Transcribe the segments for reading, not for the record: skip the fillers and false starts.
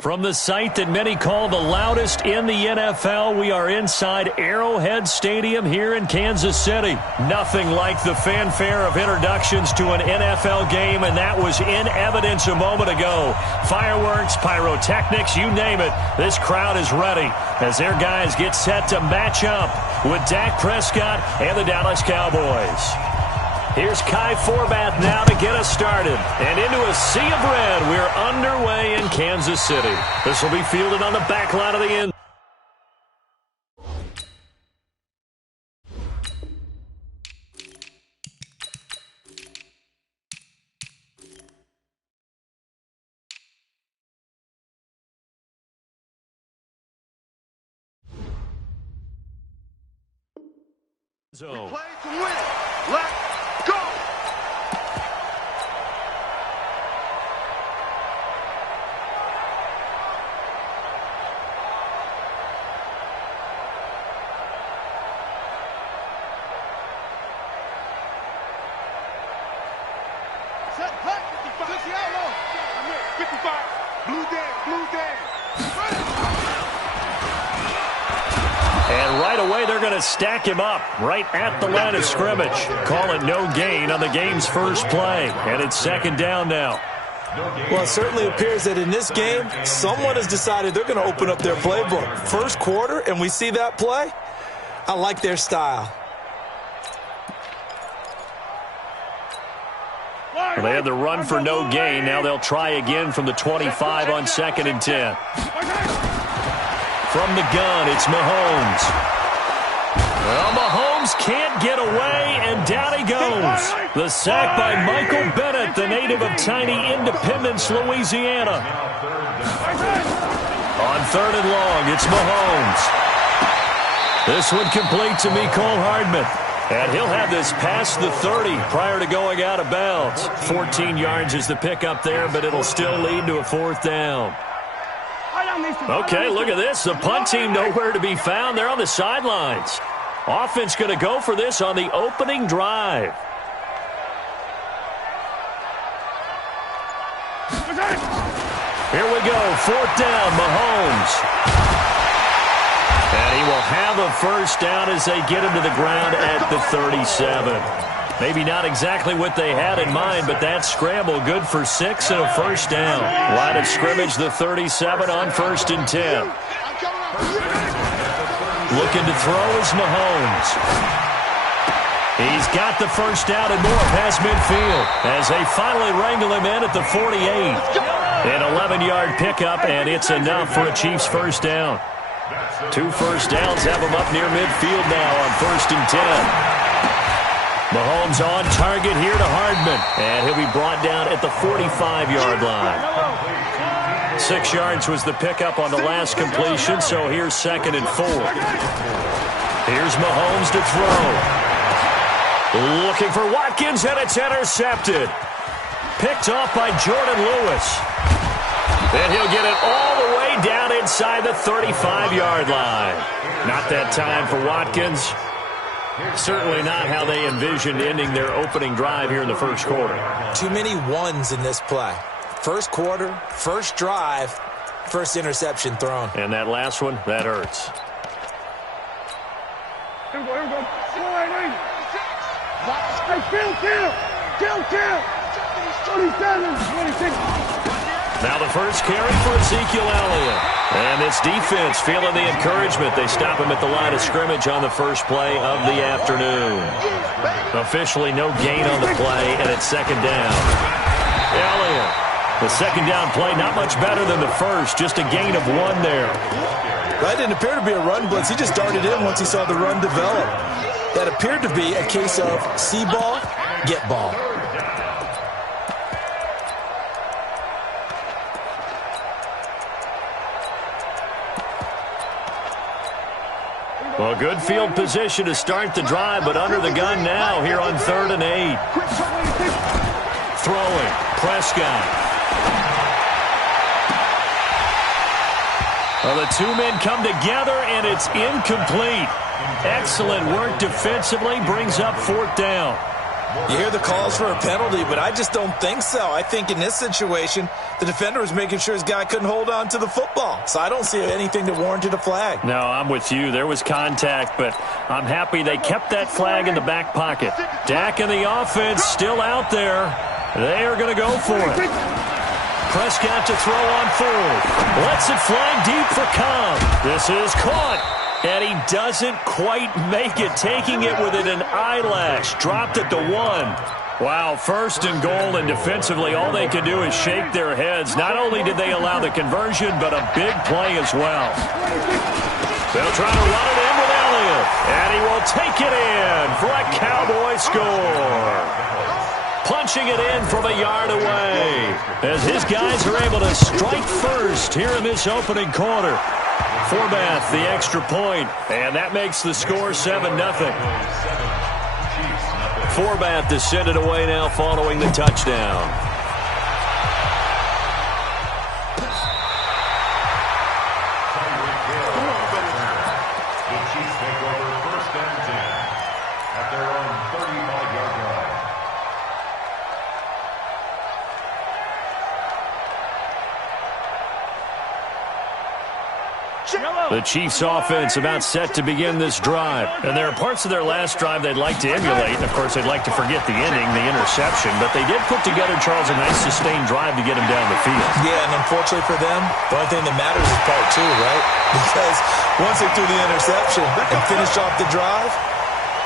From the site that many call the loudest in the NFL, we are inside Arrowhead Stadium here in Kansas City. Nothing like the fanfare of introductions to an NFL game, and that was in evidence a moment ago. Fireworks, pyrotechnics, you name it. This crowd is ready as their guys get set to match up with Dak Prescott and the Dallas Cowboys. Here's Kai Forbath now to get us started. And into a sea of red, we're underway in Kansas City. This will be fielded on the back line of the end zone. Play to win. Let's go. Set, play. 60 out low. I'm here. 55. Blue Dan. And right away, they're going to stack him up right at the line of scrimmage. Call it no gain on the game's first play. And it's second down now. Well, it certainly appears that in this game, someone has decided they're going to open up their playbook. First quarter, and we see that play. I like their style. Well, they had the run for no gain. Now they'll try again from the 25 on 2nd and 10. From the gun, it's Mahomes. Well, Mahomes can't get away, and down he goes. The sack by Michael Bennett, the native of tiny Independence, Louisiana. On 3rd and long, it's Mahomes. This one complete to Mecole Hardman. And he'll have this past the 30 prior to going out of bounds. 14 yards is the pickup there, but it'll still lead to a 4th down. Okay, look at this. The punt team nowhere to be found. They're on the sidelines. Offense going to go for this on the opening drive. Here we go. 4th down, Mahomes. And he will have a first down as they get him to the ground at the 37. Maybe not exactly what they had in mind, but that scramble good for 6 and a first down. Line of scrimmage, the 37 on 1st and 10. Looking to throw is Mahomes. He's got the first down and more past midfield as they finally wrangle him in at the 48. An 11-yard pickup, and it's enough for a Chiefs first down. 2 first downs have him up near midfield now on 1st and 10. Mahomes on target here to Hardman, and he'll be brought down at the 45-yard line. 6 yards was the pickup on the last completion, so here's 2nd and 4. Here's Mahomes to throw. Looking for Watkins, and it's intercepted. Picked off by Jordan Lewis. And he'll get it all the way down inside the 35-yard line. Not that time for Watkins. Certainly not how they envisioned ending their opening drive here in the first quarter. Too many ones in this play. First quarter, first drive, first interception thrown. And that last one, that hurts. Here we go. Kill. 27, 26. Now the first carry for Ezekiel Elliott. And this defense feeling the encouragement. They stop him at the line of scrimmage on the first play of the afternoon. Officially no gain on the play, and it's 2nd down. Elliott, the 2nd down play, not much better than the first, just a gain of 1 there. That didn't appear to be a run blitz. He just darted in once he saw the run develop. That appeared to be a case of see ball, get ball. Well, good field position to start the drive, but under the gun now here on 3rd and 8. Throwing, Prescott. Well, the 2 men come together, and it's incomplete. Excellent work defensively, brings up 4th down. You hear the calls for a penalty, but I just don't think so. I think in this situation, the defender was making sure his guy couldn't hold on to the football. So I don't see anything that warranted a flag. No, I'm with you. There was contact, but I'm happy they kept that flag in the back pocket. Dak and the offense still out there. They are going to go for it. Prescott to throw on fourth. Lets it fly deep for Cobb. This is caught. And he doesn't quite make it, taking it within an eyelash. Dropped at the 1. Wow, first and goal, and defensively all they can do is shake their heads. Not only did they allow the conversion, but a big play as well. They'll try to run it in with Elliott. And he will take it in for a Cowboy score. Punching it in from a yard away as his guys are able to strike first here in this opening quarter. Forbath, the extra point, and that makes the score 7-0. Forbath to send it away now following the touchdown. The Chiefs take over first and 10 at their own 35-yard line. The Chiefs offense about set to begin this drive. And there are parts of their last drive they'd like to emulate. And, of course, they'd like to forget the ending, the interception. But they did put together, Charles, a nice sustained drive to get him down the field. Yeah, and unfortunately for them, the only thing that matters is part 2, right? Because once they threw the interception and finished off the drive,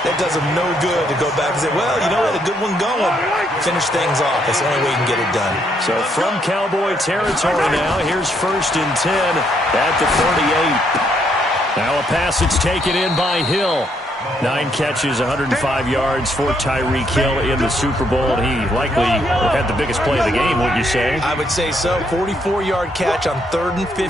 that does them no good to go back and say, well, you know what, a good one going. Finish things off. That's the only way you can get it done. So from Cowboy territory now, here's first and 10 at the 48. Now a pass that's taken in by Hill. 9 catches, 105 yards for Tyreek Hill in the Super Bowl. And he likely had the biggest play of the game, wouldn't you say? I would say so. 44-yard catch on 3rd and 15.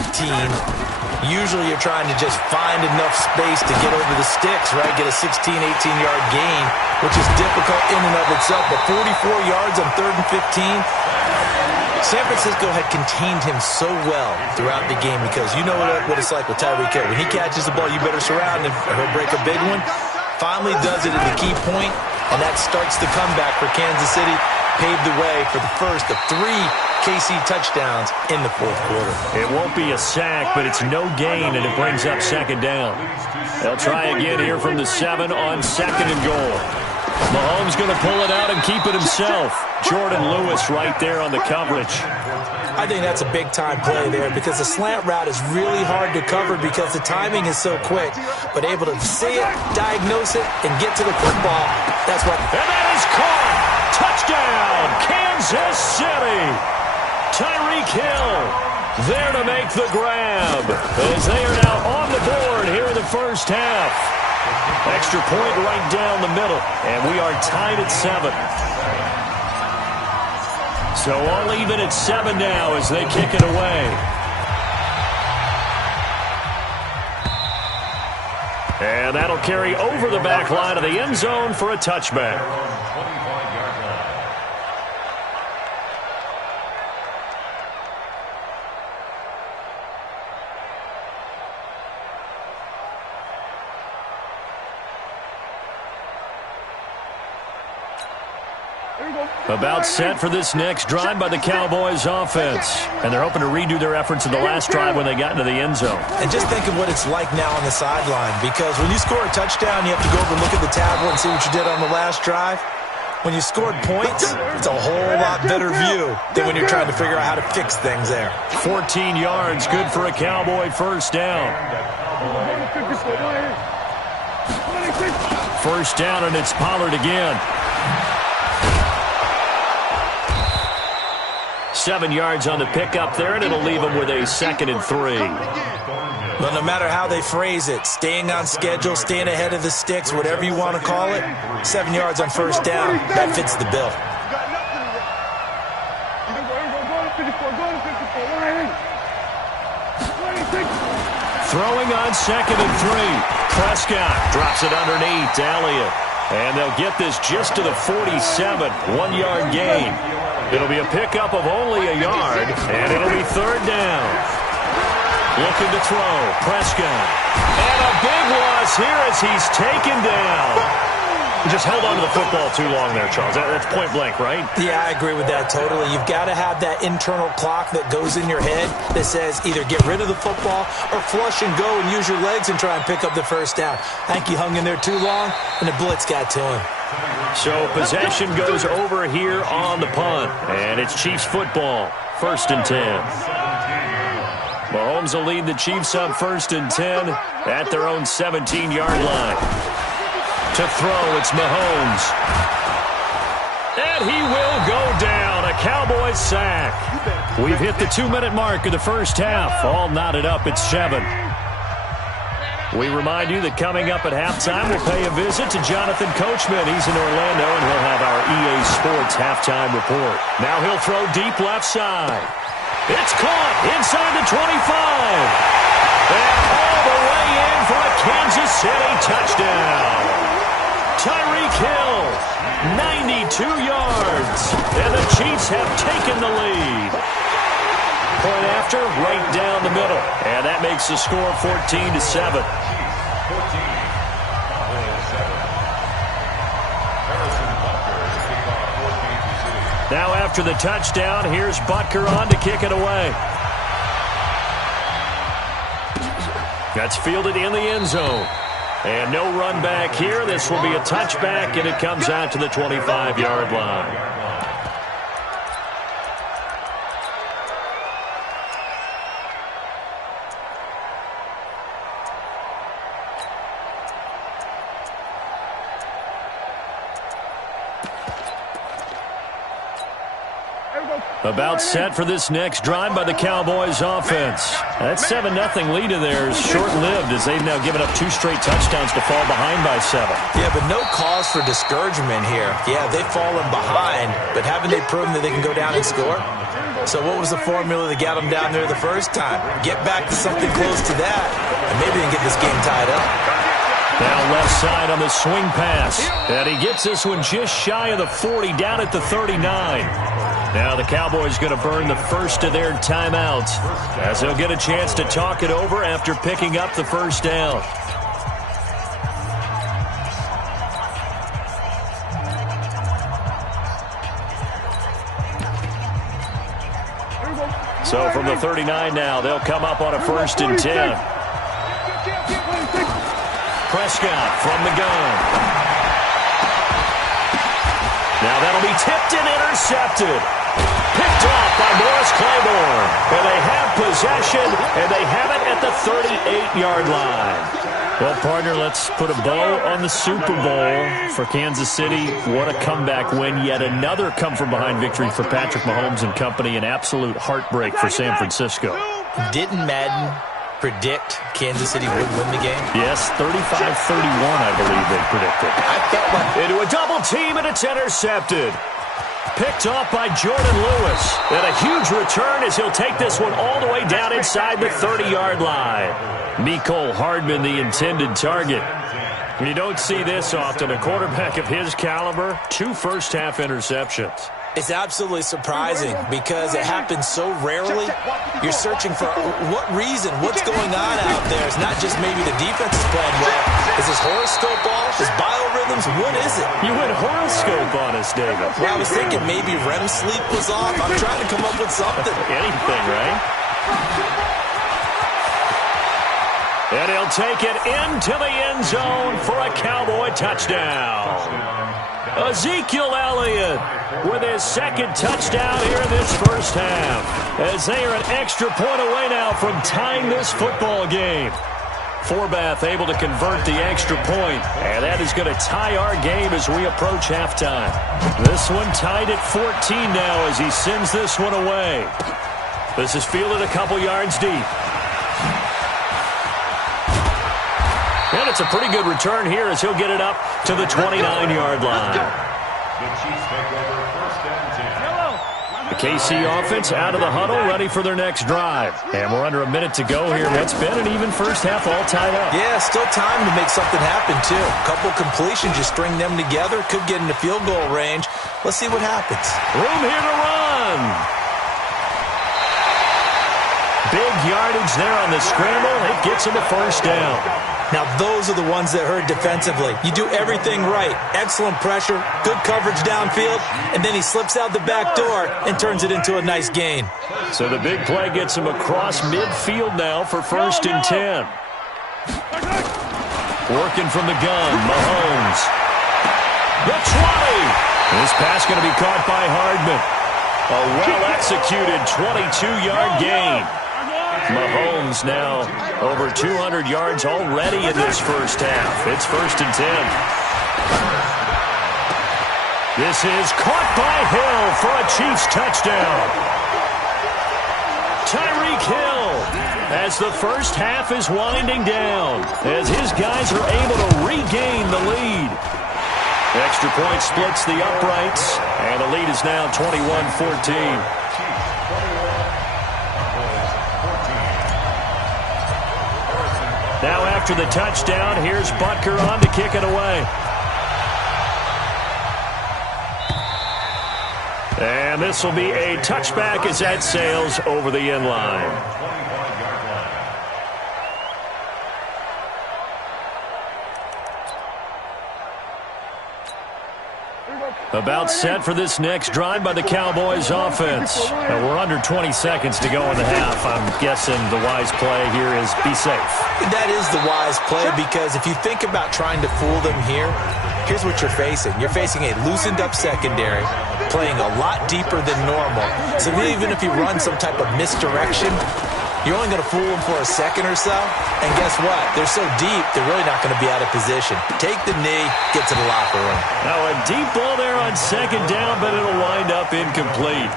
Usually you're trying to just find enough space to get over the sticks, right? Get a 16, 18-yard gain, which is difficult in and of itself. But 44 yards on 3rd and 15. San Francisco had contained him so well throughout the game because you know what it's like with Tyreek Hill. When he catches the ball, you better surround him or he'll break a big one. Finally does it at the key point, and that starts the comeback for Kansas City. Paved the way for the first of 3 KC touchdowns in the 4th quarter. It won't be a sack, but it's no gain, and it brings up 2nd down. They'll try again here from the 7 on 2nd and goal. Mahomes going to pull it out and keep it himself. Jordan Lewis right there on the coverage. I think that's a big-time play there because the slant route is really hard to cover because the timing is so quick. But able to see it, diagnose it, and get to the football, that's what... And that is caught! Touchdown, Kansas City! Tyreek Hill there to make the grab as they are now on the board here in the first half. Extra point right down the middle, and we are tied at 7. So all even at 7 now as they kick it away. And that'll carry over the back line of the end zone for a touchback. About set for this next drive by the Cowboys offense. And they're hoping to redo their efforts in the last drive when they got into the end zone. And just think of what it's like now on the sideline. Because when you score a touchdown, you have to go over and look at the tablet and see what you did on the last drive. When you scored points, it's a whole lot better view than when you're trying to figure out how to fix things there. 14 yards, good for a Cowboy first down. First down, and it's Pollard again. 7 yards on the pickup there, and it'll leave them with a 2nd and 3. But no matter how they phrase it, staying on schedule, staying ahead of the sticks, whatever you want to call it, 7 yards on first down, that fits the bill. Throwing on 2nd and 3. Prescott drops it underneath to Elliott. And they'll get this just to the 47, 1-yard gain. It'll be a pickup of only a yard, and it'll be 3rd down. Looking to throw, Prescott. And a big loss here as he's taken down. Just held on to the football too long there, Charles. That's point blank, right? Yeah, I agree with that totally. You've got to have that internal clock that goes in your head that says either get rid of the football or flush and go and use your legs and try and pick up the first down. I think he hung in there too long, and the blitz got to him. So possession goes over here on the punt, and it's Chiefs football, 1st and 10. Mahomes will lead the Chiefs up 1st and 10 at their own 17-yard line. To throw, it's Mahomes. And he will go down. A Cowboys sack. We've hit the 2-minute mark of the first half. All knotted up at 7. We remind you that coming up at halftime, we'll pay a visit to Jonathan Coachman. He's in Orlando, and he'll have our EA Sports halftime report. Now he'll throw deep left side. It's caught inside the 25. And all the way in for a Kansas City touchdown. Tyreek Hill, 92 yards. And the Chiefs have taken the lead. Point after, right down the middle. And that makes the score 14-7. Now after the touchdown, here's Butker on to kick it away. That's fielded in the end zone. And no run back here. This will be a touchback, and it comes out to the 25-yard line. About set for this next drive by the Cowboys offense. That 7-0 lead of theirs short-lived as they've now given up 2 straight touchdowns to fall behind by 7. Yeah, but no cause for discouragement here. Yeah, they've fallen behind, but haven't they proven that they can go down and score? So what was the formula that got them down there the first time? Get back to something close to that, and maybe they can get this game tied up. Now left side on the swing pass. And he gets this one just shy of the 40, down at the 39. Now the Cowboys going to burn the first of their timeouts as they'll get a chance to talk it over after picking up the first down. So from the 39 now, they'll come up on a 1st and 10. Prescott from the gun. Now that'll be tipped and intercepted. Picked off by Morris Claiborne. And they have possession, and they have it at the 38-yard line. Well, partner, let's put a bow on the Super Bowl for Kansas City. What a comeback win. Yet another come-from-behind victory for Patrick Mahomes and company. An absolute heartbreak for San Francisco. Didn't Madden predict Kansas City would win the game? Yes, 35-31, I believe they predicted. I felt like into a double team, and it's intercepted. Picked off by Jordan Lewis. And a huge return as he'll take this one all the way down inside the 30-yard line. Mecole Hardman, the intended target. You don't see this often. A quarterback of his caliber, 2 first-half interceptions. It's absolutely surprising because it happens so rarely. You're searching for what reason, what's going on out there. It's not just maybe the defense is playing well. Is his horoscope off? Is biorhythms? What is it? You went horoscope on us, David. Well, I was thinking maybe REM sleep was off. I'm trying to come up with something. Anything, right? And he'll take it into the end zone for a Cowboy touchdown. Ezekiel Elliott with his 2nd touchdown here in this first half. As they are an extra point away now from tying this football game. Forbath able to convert the extra point. And that is going to tie our game as we approach halftime. This one tied at 14 now as he sends this one away. This is fielded a couple yards deep. And it's a pretty good return here as he'll get it up to the 29-yard line. The Chiefs take over 1st and 10. The KC offense out of the huddle, ready for their next drive. And we're under a minute to go here. What's been an even first half all tied up. Yeah, still time to make something happen, too. A couple completions, you string them together, could get into field goal range. Let's see what happens. Room here to run. Big yardage there on the scramble. It gets him a first down. Now, those are the ones that hurt defensively. You do everything right. Excellent pressure, good coverage downfield, and then he slips out the back door and turns it into a nice gain. So the big play gets him across midfield now for 1st and 10. Working from the gun, Mahomes. The 20. This pass going to be caught by Hardman. A well-executed 22-yard gain. Mahomes now over 200 yards already in this first half. It's 1st and 10. This is caught by Hill for a Chiefs touchdown. Tyreek Hill as the first half is winding down, as his guys are able to regain the lead. Extra point splits the uprights, and the lead is now 21-14. Now after the touchdown, here's Butker on to kick it away. And this will be a touchback as that sails over the end line. About set for this next drive by the Cowboys offense. Now we're under 20 seconds to go in the half. I'm guessing the wise play here is be safe. That is the wise play, because if you think about trying to fool them here, here's what you're facing. You're facing a loosened up secondary, playing a lot deeper than normal. So even if you run some type of misdirection, you're only going to fool them for a second or so. And guess what? They're so deep, they're really not going to be out of position. Take the knee, get to the locker room. Now a deep ball there on 2nd down, but it'll wind up incomplete.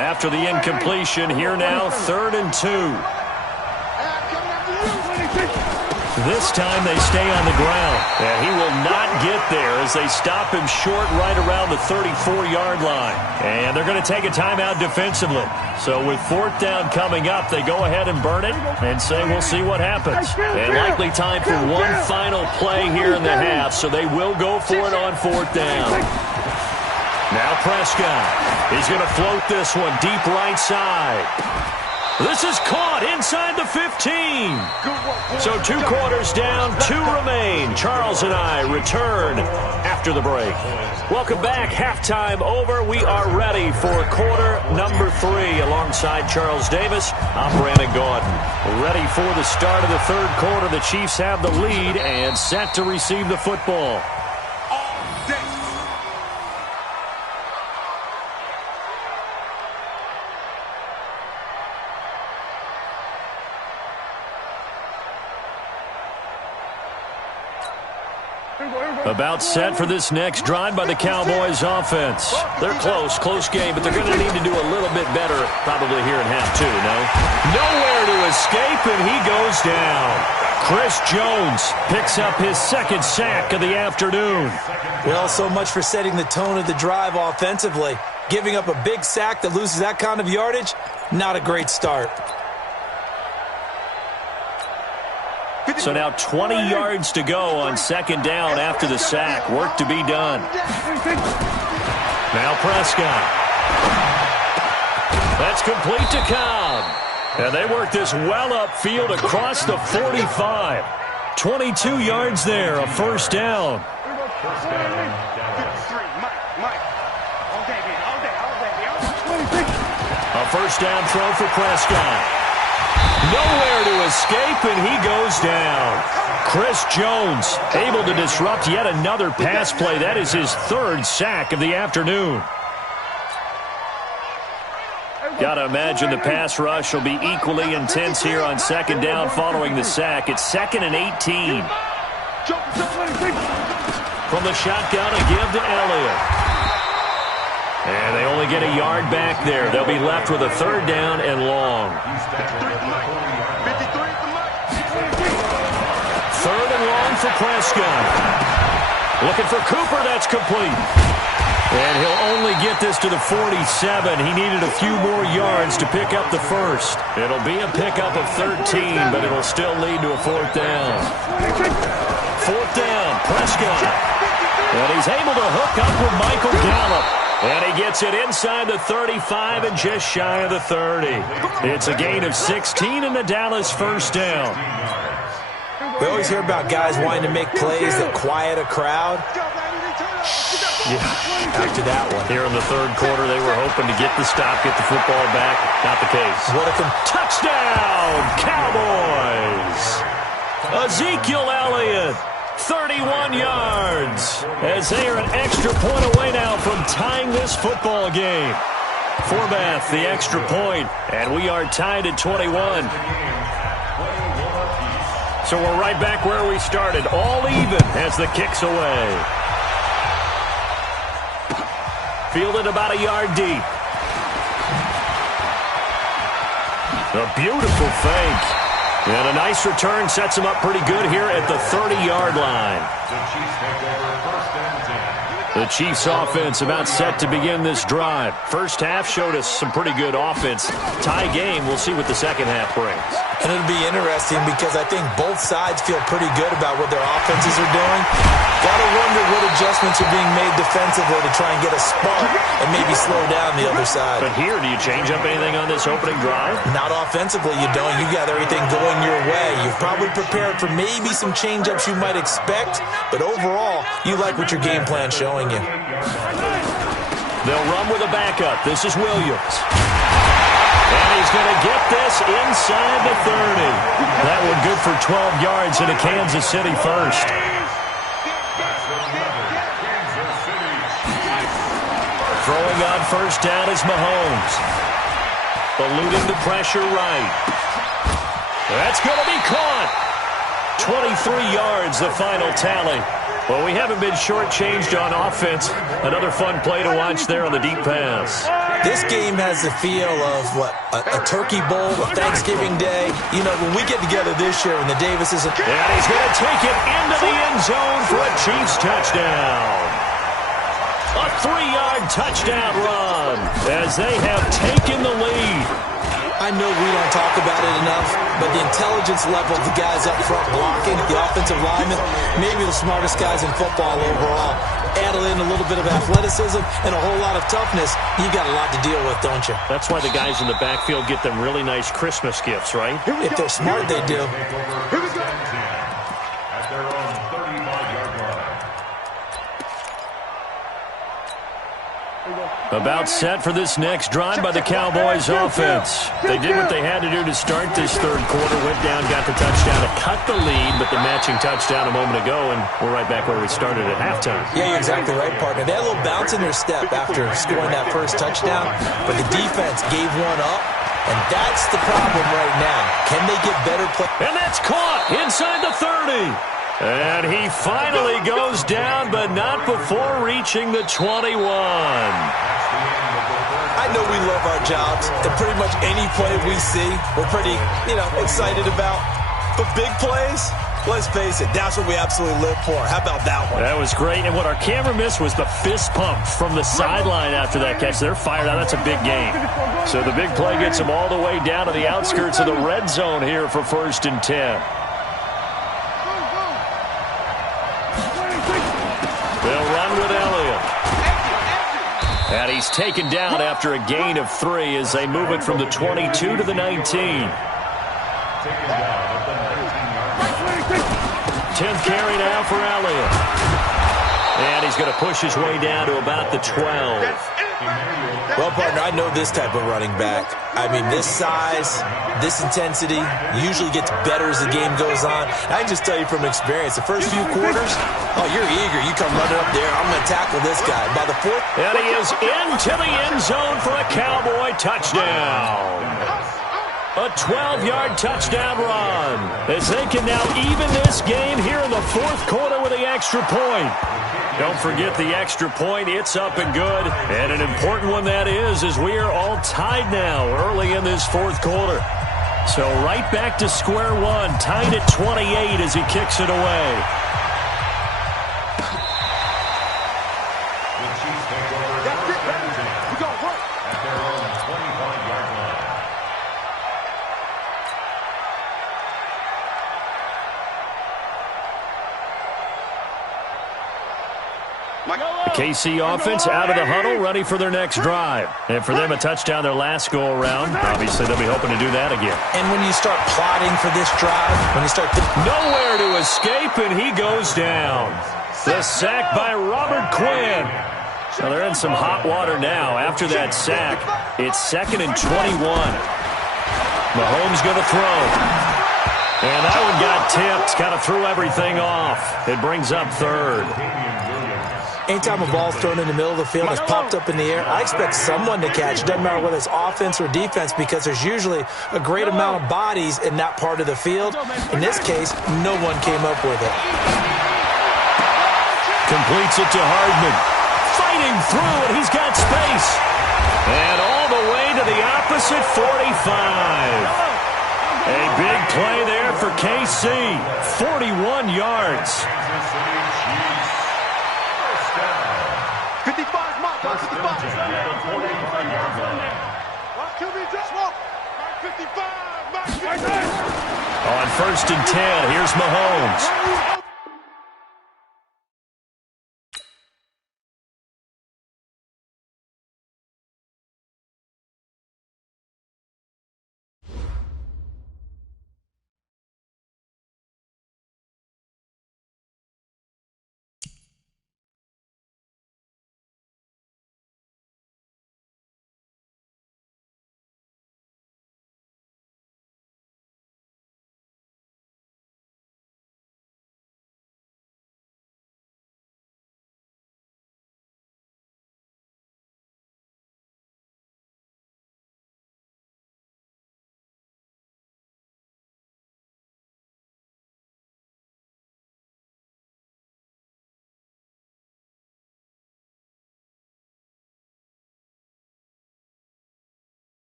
After the incompletion, here now, 3rd and 2. This time they stay on the ground, and he will not get there as they stop him short right around the 34-yard line. And they're going to take a timeout defensively. So with 4th down coming up, they go ahead and burn it and say we'll see what happens. And likely time for one final play here in the half, so they will go for it on 4th down. Now Prescott. He's going to float this one deep right side. This is caught inside the 15. So 2 quarters down, 2 remain. Charles and I return after the break. Welcome back. Halftime over. We are ready for quarter number 3. Alongside Charles Davis, I'm Brandon Gordon. Ready for the start of the 3rd quarter. The Chiefs have the lead and set to receive the football. About set for this next drive by the Cowboys offense. They're close game, but they're going to need to do a little bit better probably here in half 2, no? Nowhere to escape, and he goes down. Chris Jones picks up his 2nd sack of the afternoon. Well, so much for setting the tone of the drive offensively. Giving up a big sack that loses that kind of yardage, not a great start. So now 20 yards to go on 2nd down after the sack. Work to be done. Now Prescott. That's complete to Cobb. And they work this well upfield across the 45. 22 yards there, a 1st down. A 1st down throw for Prescott. Nowhere to escape, and he goes down. Chris Jones able to disrupt yet another pass play. That is his 3rd sack of the afternoon. Got to imagine the pass rush will be equally intense here on 2nd down following the sack. It's 2nd and 18. From the shotgun, a give to Elliott. And they only get a yard back there. They'll be left with a 3rd down and long. 3rd and long for Prescott. Looking for Cooper. That's complete. And he'll only get this to the 47. He needed a few more yards to pick up the 1st. It'll be a pickup of 13, but it'll still lead to a 4th down. 4th down, Prescott. And he's able to hook up with Michael Gallup. And he gets it inside the 35 and just shy of the 30. It's a gain of 16 and the Dallas first down. We always hear about guys wanting to make plays that quiet a crowd. Yeah, after that one. Here in the third quarter, they were hoping to get the stop, get the football back. Not the case. What a touchdown, Cowboys! Ezekiel Elliott, 31 yards, as they are an extra point away now from tying this football game. Forbath, the extra point, and we are tied at 21. So we're right back where we started, all even as the kick's away. Fielded about a yard deep. A beautiful fake. And a nice return sets him up pretty good here at the 30-yard line. The Chiefs take over first and 10. The Chiefs offense about set to begin this drive. First half showed us some pretty good offense. Tie game, we'll see what the second half brings. And it'll be interesting because I think both sides feel pretty good about what their offenses are doing. Gotta wonder what adjustments are being made defensively to try and get a spark and maybe slow down the other side. But here, do you change up anything on this opening drive? Not offensively, you don't. You got everything going your way. You've probably prepared for maybe some change-ups you might expect, but overall, you like what your game plan's showing you. They'll run with a backup. This is Williams. And he's going to get this inside the 30. That one good for 12 yards into Kansas City first. Throwing on first down is Mahomes. Eluding the pressure right. That's going to be caught. 23 yards, the final tally. Well, we haven't been shortchanged on offense. Another fun play to watch there on the deep pass. This game has the feel of, a turkey bowl, a Thanksgiving day. You know, when we get together this year and the Davises... And he's going to take it into the end zone for a Chiefs touchdown. A 3-yard touchdown run as they have taken the lead. I know we don't talk about it enough, but the intelligence level of the guys up front blocking, the offensive linemen, maybe the smartest guys in football overall. Add in a little bit of athleticism and a whole lot of toughness, you got a lot to deal with, don't you? That's why the guys in the backfield get them really nice Christmas gifts, right? If they're smart, they do. Here we go. At their own 35-yard line. About set for this next drive by the Cowboys offense. They did what they had to do to start this third quarter. Went down, got the touchdown to cut the lead, but the matching touchdown a moment ago, and we're right back where we started at halftime. Yeah, you're exactly right, partner. They had a little bounce in their step after scoring that first touchdown, but the defense gave one up, and that's the problem right now. Can they get better play? And that's caught inside the 30. And he finally goes down, but not before reaching the 21. I know we love our jobs, and pretty much any play we see, we're pretty, excited about. But big plays, let's face it, that's what we absolutely live for. How about that one? That was great, and what our camera missed was the fist pump from the sideline after that catch. They're fired out. That's a big game. So the big play gets them all the way down to the outskirts of the red zone here for 1st and 10. They'll run with Elliott. And he's taken down after a gain of 3 as they move it from the 22 to the 19. 10th carry now for Elliott. And he's going to push his way down to about the 12. Well, partner, I know this type of running back. I mean, this size, this intensity usually gets better as the game goes on. I can just tell you from experience, the first few quarters, you're eager. You come running up there. I'm going to tackle this guy. By the 4th... And he is into the end zone for a Cowboy touchdown. A 12-yard touchdown run as they can now even this game here in the 4th quarter with the extra point. Don't forget the extra point. It's up and good. And an important one that is, as we are all tied now early in this 4th quarter. So right back to square one, tied at 28 as he kicks it away. The Chiefs take over first and 10 at their own 25-yard line. Mike. KC offense out of the huddle, ready for their next drive. And for them, a touchdown their last go-around. Obviously, they'll be hoping to do that again. And when you start plotting for this drive, when you start nowhere to escape, and he goes down. The sack by Robert Quinn. So they're in some hot water now. After that sack, it's 2nd and 21. Mahomes going to throw. And that one got tipped. Kind of threw everything off. It brings up 3rd. Anytime a ball's thrown in the middle of the field, it's popped up in the air, I expect someone to catch. It doesn't matter whether it's offense or defense, because there's usually a great amount of bodies in that part of the field. In this case, no one came up with it. Completes it to Hardman. Fighting through, and he's got space. And all the way to the opposite 45. A big play there for KC. 41 yards. 55, mark, 55. On 1st and 10, here's Mahomes.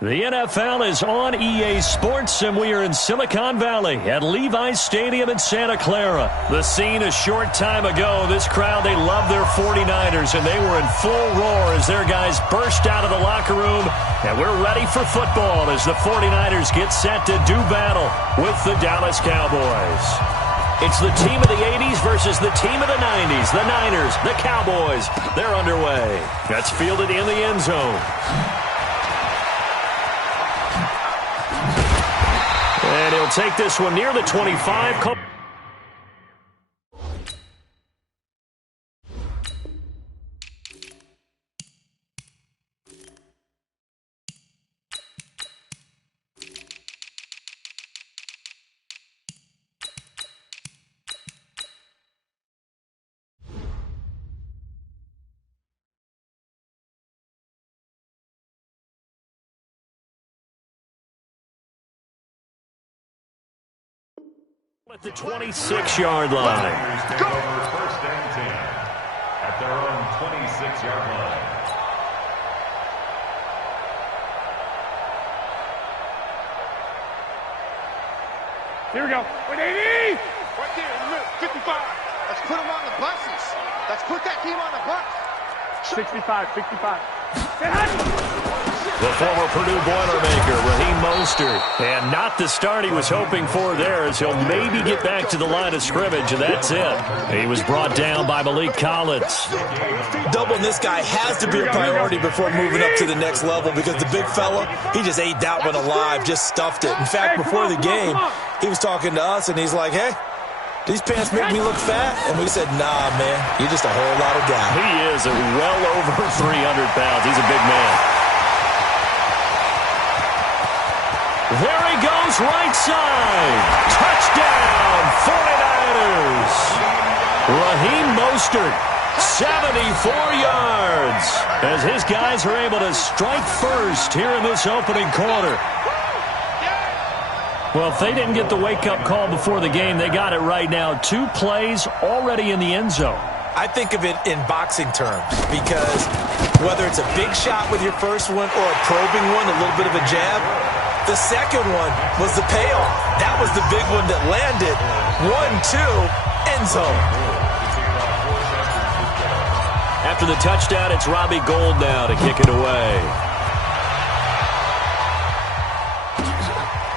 The NFL is on EA Sports, and we are in Silicon Valley at Levi's Stadium in Santa Clara. The scene a short time ago. This crowd, they love their 49ers, and they were in full roar as their guys burst out of the locker room. And we're ready for football as the 49ers get set to do battle with the Dallas Cowboys. It's the team of the 80s versus the team of the 90s. The Niners, the Cowboys, they're underway. That's fielded in the end zone. And he'll take this one near the 25. At the 26-yard line. Take over first and 10 at their own 26-yard line. Here we go. 180! Right there in the middle. 55. Let's put them on the buses. Let's put that team on the bus. 65, 65. The former Purdue Boilermaker, Raheem Mostert. And not the start he was hoping for there, as he'll maybe get back to the line of scrimmage, and that's it. He was brought down by Malik Collins. Doubling this guy has to be a priority before moving up to the next level, because the big fella, he just ate that one alive, just stuffed it. In fact, before the game, he was talking to us, and he's like, hey, these pants make me look fat? And we said, nah, man, you're just a whole lot of guy. He is well over 300 pounds. He's a big man. There he goes, right side. Touchdown, 49ers. Raheem Mostert, 74 yards, as his guys are able to strike first here in this opening quarter. Well, if they didn't get the wake-up call before the game, they got it right now. 2 plays already in the end zone. I think of it in boxing terms, because whether it's a big shot with your first one or a probing one, a little bit of a jab, the second one was the payoff. That was the big one that landed. 1-2, end zone. After the touchdown, it's Robbie Gould now to kick it away.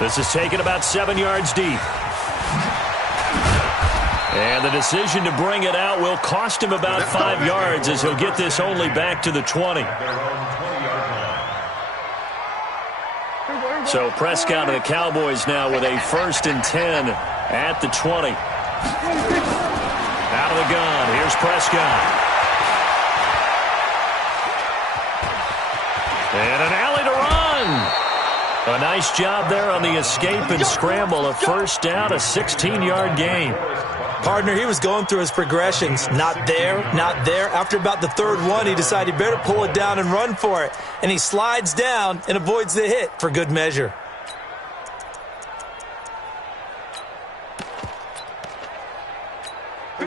This is taken about 7 yards deep. And the decision to bring it out will cost him about 5 yards, as he'll get this only back to the 20. So Prescott and the Cowboys now with a 1st and 10 at the 20. Out of the gun, here's Prescott. And an alley to run. A nice job there on the escape and scramble. A 1st down, a 16-yard gain. Partner, he was going through his progressions. Not there, not there. After about the 3rd one, he decided he better pull it down and run for it. And he slides down and avoids the hit for good measure.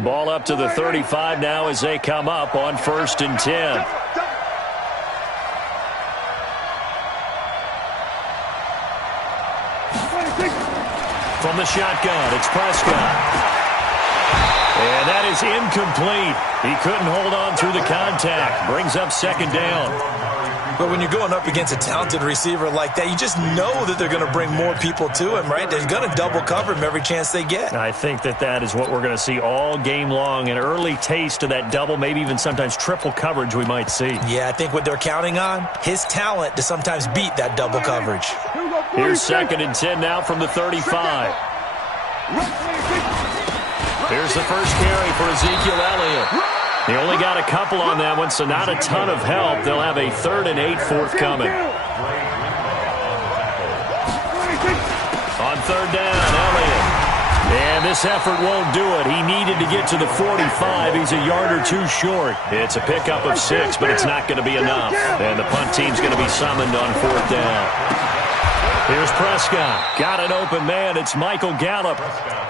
Ball up to the 35 now as they come up on 1st and 10. From the shotgun, it's Prescott. And that is incomplete. He couldn't hold on through the contact. Brings up 2nd down. But when you're going up against a talented receiver like that, you just know that they're going to bring more people to him, right? They're going to double cover him every chance they get. I think that is what we're going to see all game long. An early taste of that double, maybe even sometimes triple coverage we might see. Yeah, I think what they're counting on, his talent to sometimes beat that double coverage. Here's 2nd and 10 now from the 35. Here's the first carry for Ezekiel Elliott. He only got a couple on that one, so not a ton of help. They'll have a 3rd and 8 forthcoming. On 3rd down, Elliott. And this effort won't do it. He needed to get to the 45. He's a yard or 2 short. It's a pickup of 6, but it's not going to be enough. And the punt team's going to be summoned on 4th down. Here's Prescott. Got an open man. It's Michael Gallup.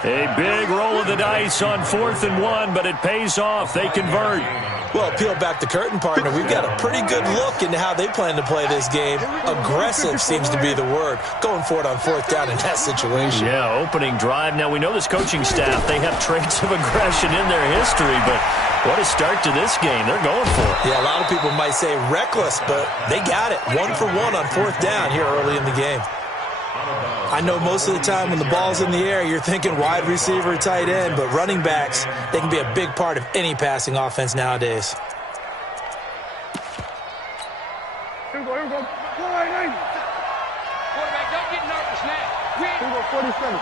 A big roll of the dice on 4th and 1, but it pays off. They convert. Well, peel back the curtain, partner. We've got a pretty good look into how they plan to play this game. Aggressive seems to be the word. Going for it on 4th down in that situation. Yeah, opening drive. Now, we know this coaching staff, they have traits of aggression in their history, but what a start to this game. They're going for it. Yeah, a lot of people might say reckless, but they got it. 1 for 1 on 4th down here early in the game. I know most of the time when the ball's in the air, you're thinking wide receiver, tight end, but running backs, they can be a big part of any passing offense nowadays. Here we go. Go right in. Quarterback, don't get nervous now. Here we go, 47.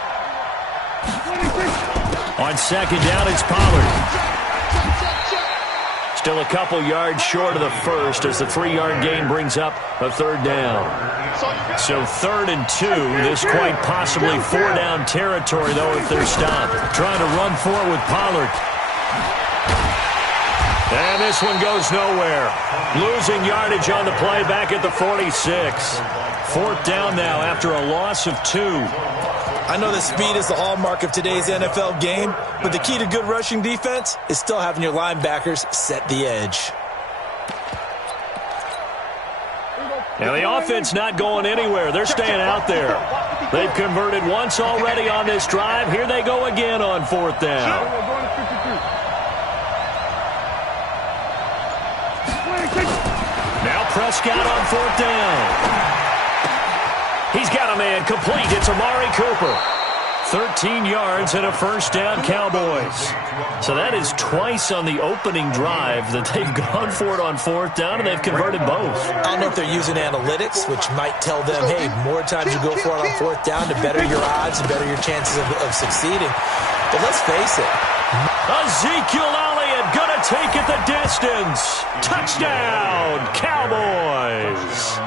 26. On 2nd down, it's Pollard. Still a couple yards short of the 1st as the 3-yard gain brings up a 3rd down. So 3rd and 2, this quite possibly 4-down territory, though, if they're stopped. Trying to run for it with Pollard. And this one goes nowhere. Losing yardage on the play back at the 46. 4th down now after a loss of 2. I know that speed is the hallmark of today's NFL game, but the key to good rushing defense is still having your linebackers set the edge. And the offense not going anywhere. They're staying out there. They've converted once already on this drive. Here they go again on 4th down. Now Prescott on 4th down. He's got a man complete. It's Amari Cooper. 13 yards and a first down, Cowboys. So that is twice on the opening drive that they've gone for it on 4th down, and they've converted both. I don't know if they're using analytics, which might tell them, hey, more times you go for it on 4th down, the better your odds, the better your chances of succeeding. But let's face it. Ezekiel Elliott going to take it the distance. Touchdown, Cowboys.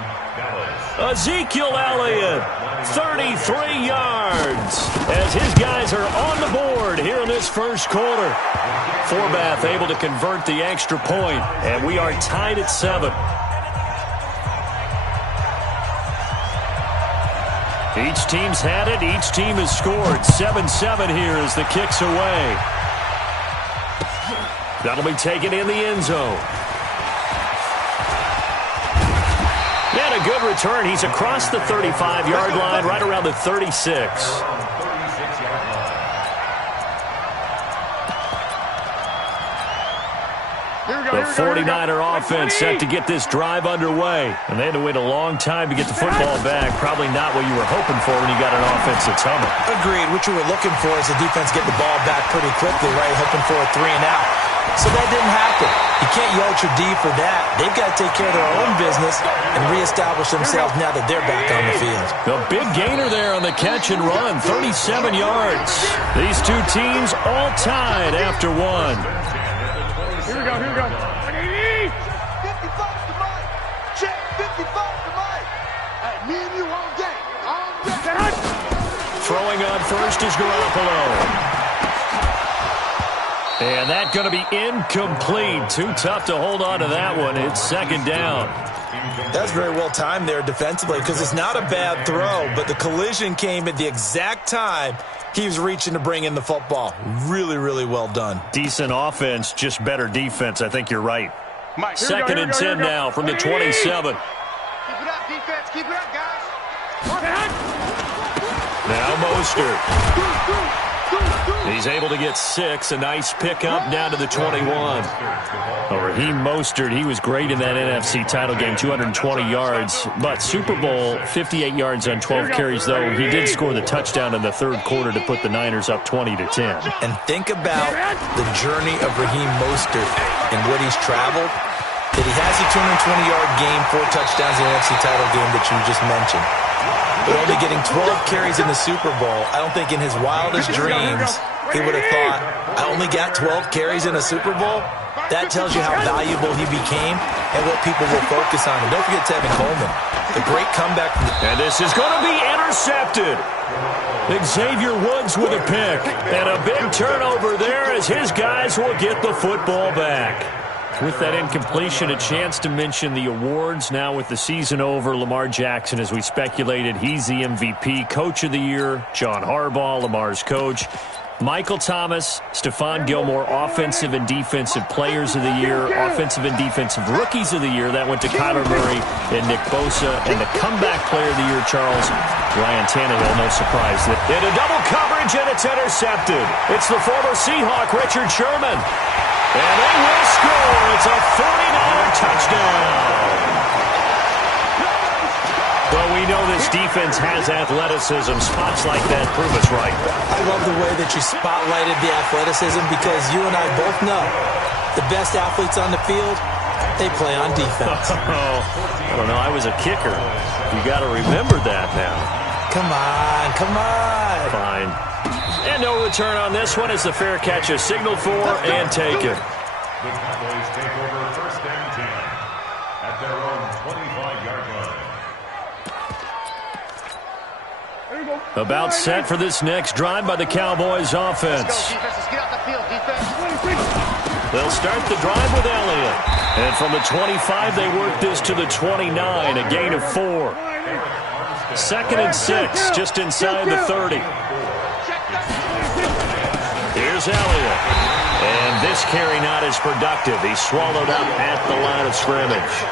Ezekiel Elliott, 33 yards, as his guys are on the board here in this first quarter. Forbath able to convert the extra point, and we are tied at 7. Each team's had it. Each team has scored. 7-7 here as the kick's away. That'll be taken in the end zone. And a good return. He's across the 35-yard line, right around the 36. The 49er offense set to get this drive underway. And they had to wait a long time to get the football back. Probably not what you were hoping for when you got an offense that's humming. Agreed. What you were looking for is the defense get the ball back pretty quickly, right? Hoping for a 3-and-out. So that didn't happen. You can't yell at your D for that. They've got to take care of their own business and reestablish themselves now that they're back on the field. The big gainer there on the catch and run, 37 yards. These two teams all tied after one. Here we go. 55 to Mike. Check 55 to Mike. Hey, me and you all day. Throwing on first is Garoppolo. And that's going to be incomplete. Too tough to hold on to that one. It's 2nd down. That's very well timed there defensively because it's not a bad throw, but the collision came at the exact time he was reaching to bring in the football. Really, really well done. Decent offense, just better defense. I think you're right. Mike, 2nd and 10 now from the 27. Keep it up, defense. Keep it up, guys. Now Mostert. He's able to get 6. A nice pickup down to the 21. Raheem Mostert, he was great in that NFC title game, 220 yards. But Super Bowl, 58 yards on 12 carries, though. He did score the touchdown in the 3rd quarter to put the Niners up 20-10. And think about the journey of Raheem Mostert and what he's traveled. That he has a 220-yard game, 4 touchdowns in the NFC title game that you just mentioned. But only getting 12 carries in the Super Bowl, I don't think in his wildest dreams he would have thought, I only got 12 carries in a Super Bowl? That tells you how valuable he became and what people will focus on. And don't forget Tevin Coleman, the great comeback. And this is going to be intercepted. Xavier Woods with a pick. And a big turnover there as his guys will get the football back. With that incompletion, a chance to mention the awards. Now with the season over, Lamar Jackson, as we speculated, he's the MVP. Coach of the Year, John Harbaugh, Lamar's coach. Michael Thomas, Stephon Gilmore, Offensive and Defensive Players of the Year, Offensive and Defensive Rookies of the Year. That went to Kyler Murray and Nick Bosa. And the Comeback Player of the Year, Charles, Ryan Tannehill, no surprise. In a double coverage, and it's intercepted. It's the former Seahawk, Richard Sherman. And they will score. It's a 49er touchdown. Well, we know this defense has athleticism. Spots like that prove us right. I love the way that you spotlighted the athleticism because you and I both know the best athletes on the field, they play on defense. I don't know. I was a kicker. You got to remember that now. Come on. Fine. And no return on this one as the fair catch is signaled for and taken. The Cowboys take over 1st and 10 at their own 25-yard line. About set for this next drive by the Cowboys offense. They'll start the drive with Elliott. And from the 25, they work this to the 29, a gain of 4. 2nd and 6, just inside the 30. Here's Elliott. And this carry not as productive. He's swallowed up at the line of scrimmage.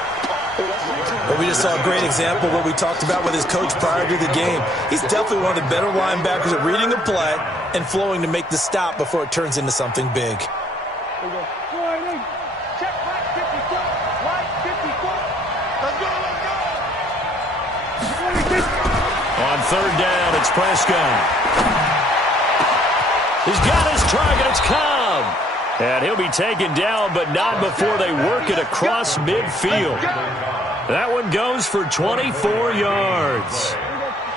Well, we just saw a great example of what we talked about with his coach prior to the game. He's definitely one of the better linebackers at reading a play and flowing to make the stop before it turns into something big. On 3rd down, it's Prescott. He's got his target. It's Cobb. And he'll be taken down, but not before they work it across midfield. That one goes for 24 yards.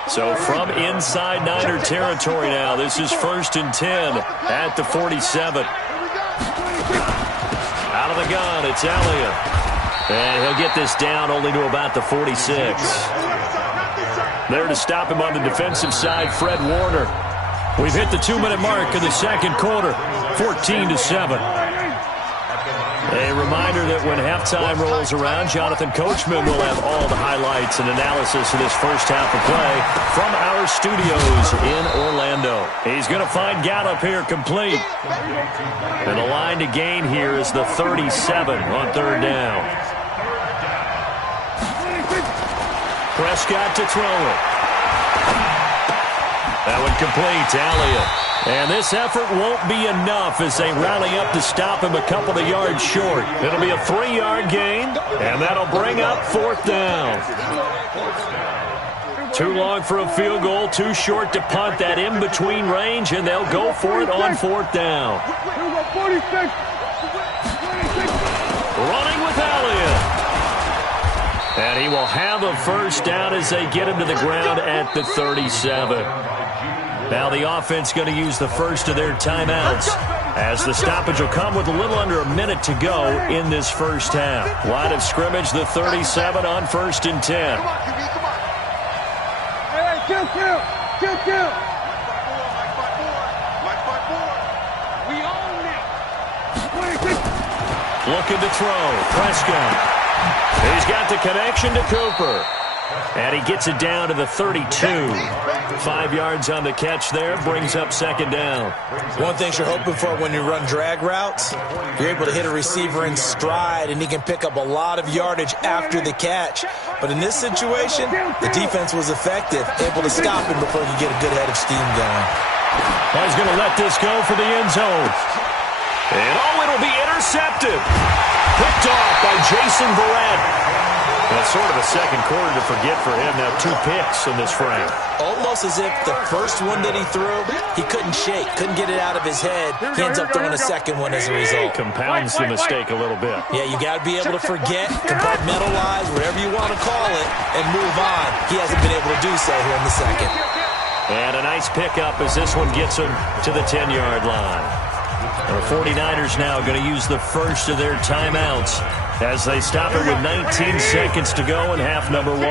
So from inside Niner territory now, this is 1st and 10 at the 47. Out of the gun, it's Elliott. And he'll get this down only to about the 46. There to stop him on the defensive side, Fred Warner. We've hit the 2-minute mark of the 2nd quarter, 14-7. A reminder that when halftime rolls around, Jonathan Coachman will have all the highlights and analysis of this first half of play from our studios in Orlando. He's going to find Gallup here complete. And the line to gain here is the 37 on 3rd down. Prescott to throw it. That one complete to Elliott. And this effort won't be enough as they rally up to stop him a couple of yards short. It'll be a 3-yard gain, and that'll bring up 4th down. Too long for a field goal, too short to punt that in-between range, and they'll go for it on 4th down. Running with Elliott. And he will have a 1st down as they get him to the ground at the 37. Now the offense going to use the first of their timeouts as the stoppage will come with a little under a minute to go in this first half. Line of scrimmage, the 37 on 1st and 10. Looking to throw. Prescott. He's got the connection to Cooper. And he gets it down to the 32. 5 yards on the catch there, brings up 2nd down. One thing you're hoping for when you run drag routes, you're able to hit a receiver in stride, and he can pick up a lot of yardage after the catch. But in this situation, the defense was effective, able to stop him before he could get a good head of steam going. Well, he's going to let this go for the end zone. And it'll be intercepted. Picked off by Jason Verrett. That's sort of a 2nd quarter to forget for him. Now 2 picks in this frame. Almost as if the first one that he threw, he couldn't shake, couldn't get it out of his head. He ends up throwing a 2nd one as a result. Compounds the mistake a little bit. Yeah, you got to be able to forget, compartmentalize, whatever you want to call it, and move on. He hasn't been able to do so here in the 2nd. And a nice pickup as this one gets him to the 10-yard line. And the 49ers now going to use the first of their timeouts as they stop it with 19 seconds to go in half number 1. On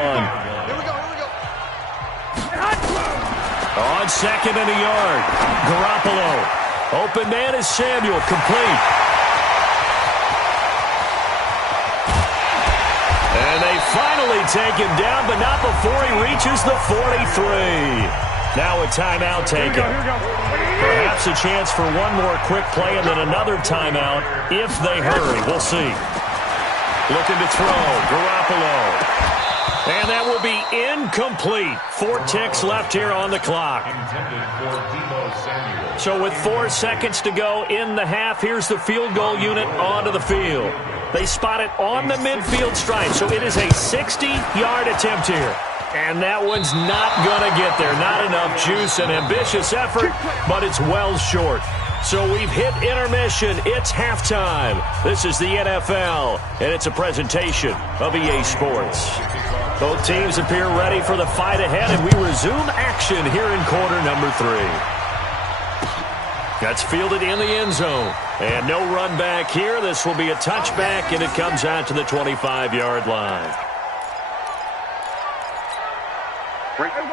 2nd and a yard, Garoppolo. Open man is Samuel, complete. And they finally take him down, but not before he reaches the 43. Now a timeout taken. Perhaps a chance for one more quick play and then another timeout if they hurry. We'll see. Looking to throw, Garoppolo. And that will be incomplete. 4 ticks left here on the clock. So with 4 seconds to go in the half, here's the field goal unit onto the field. They spot it on the midfield stripe, so it is a 60-yard attempt here. And that one's not going to get there. Not enough juice, an ambitious effort, but it's well short. So we've hit intermission. It's halftime. This is the NFL, and it's a presentation of EA Sports. Both teams appear ready for the fight ahead, and we resume action here in quarter number 3. That's fielded in the end zone. And no run back here. This will be a touchback, and it comes out to the 25-yard line.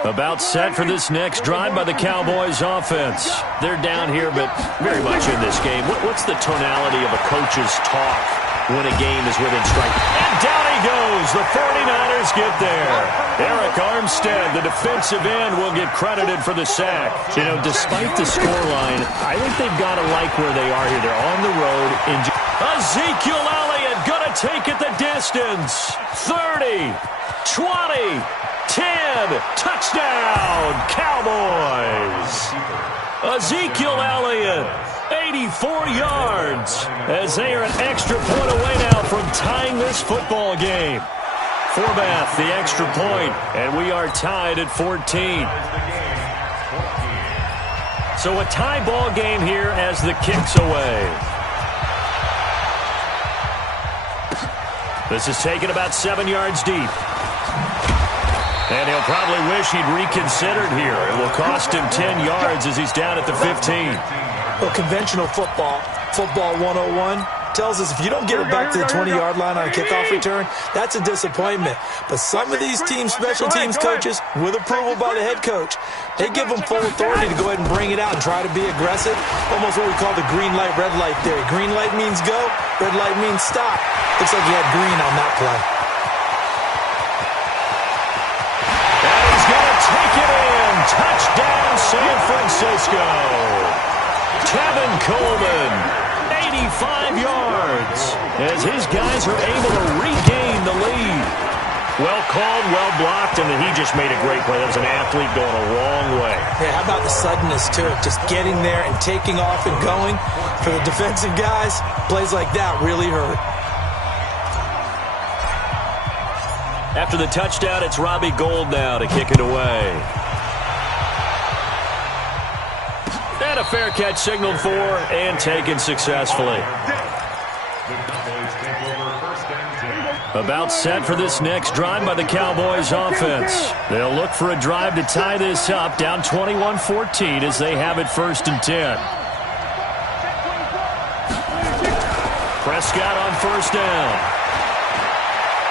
About set for this next drive by the Cowboys offense. They're down here, but very much in this game. What's the tonality of a coach's talk when a game is within strike? And down he goes. the 49ers get there. Eric Armstead, the defensive end, will get credited for the sack. You know, despite the scoreline, I think they've got to like where they are here. They're on the road. Ezekiel Elliott going to take it the distance. 30, 20, 10, touchdown, Cowboys. Ezekiel Elliott, 84 yards, as they are an extra point away now from tying this football game. Forbath, the extra point, and we are tied at 14. So a tie ball game here as the kick's away. This is taken about 7 yards deep. And he'll probably wish he'd reconsidered here. It will cost him 10 yards as he's down at the 15. Well, conventional football 101, tells us if you don't get it back to the 20-yard line on a kickoff return, that's a disappointment. But some of these teams, special teams coaches, with approval by the head coach, they give them full authority to go ahead and bring it out and try to be aggressive. Almost what we call the green light, red light theory. Green light means go, red light means stop. Looks like he had green on that play. And he's going to take it in. Touchdown, San Francisco. Tevin Coleman, 85 yards, as his guys are able to regain the lead. Well called, well blocked, and then he just made a great play. That was an athlete going a long way. Yeah, how about the suddenness to it? Just getting there and taking off and going. For the defensive guys, plays like that really hurt. After the touchdown, it's Robbie Gould now to kick it away. And a fair catch signaled for and taken successfully. About set for this next drive by the Cowboys offense. They'll look for a drive to tie this up, down 21-14 as they have it 1st and 10. Prescott on 1st down.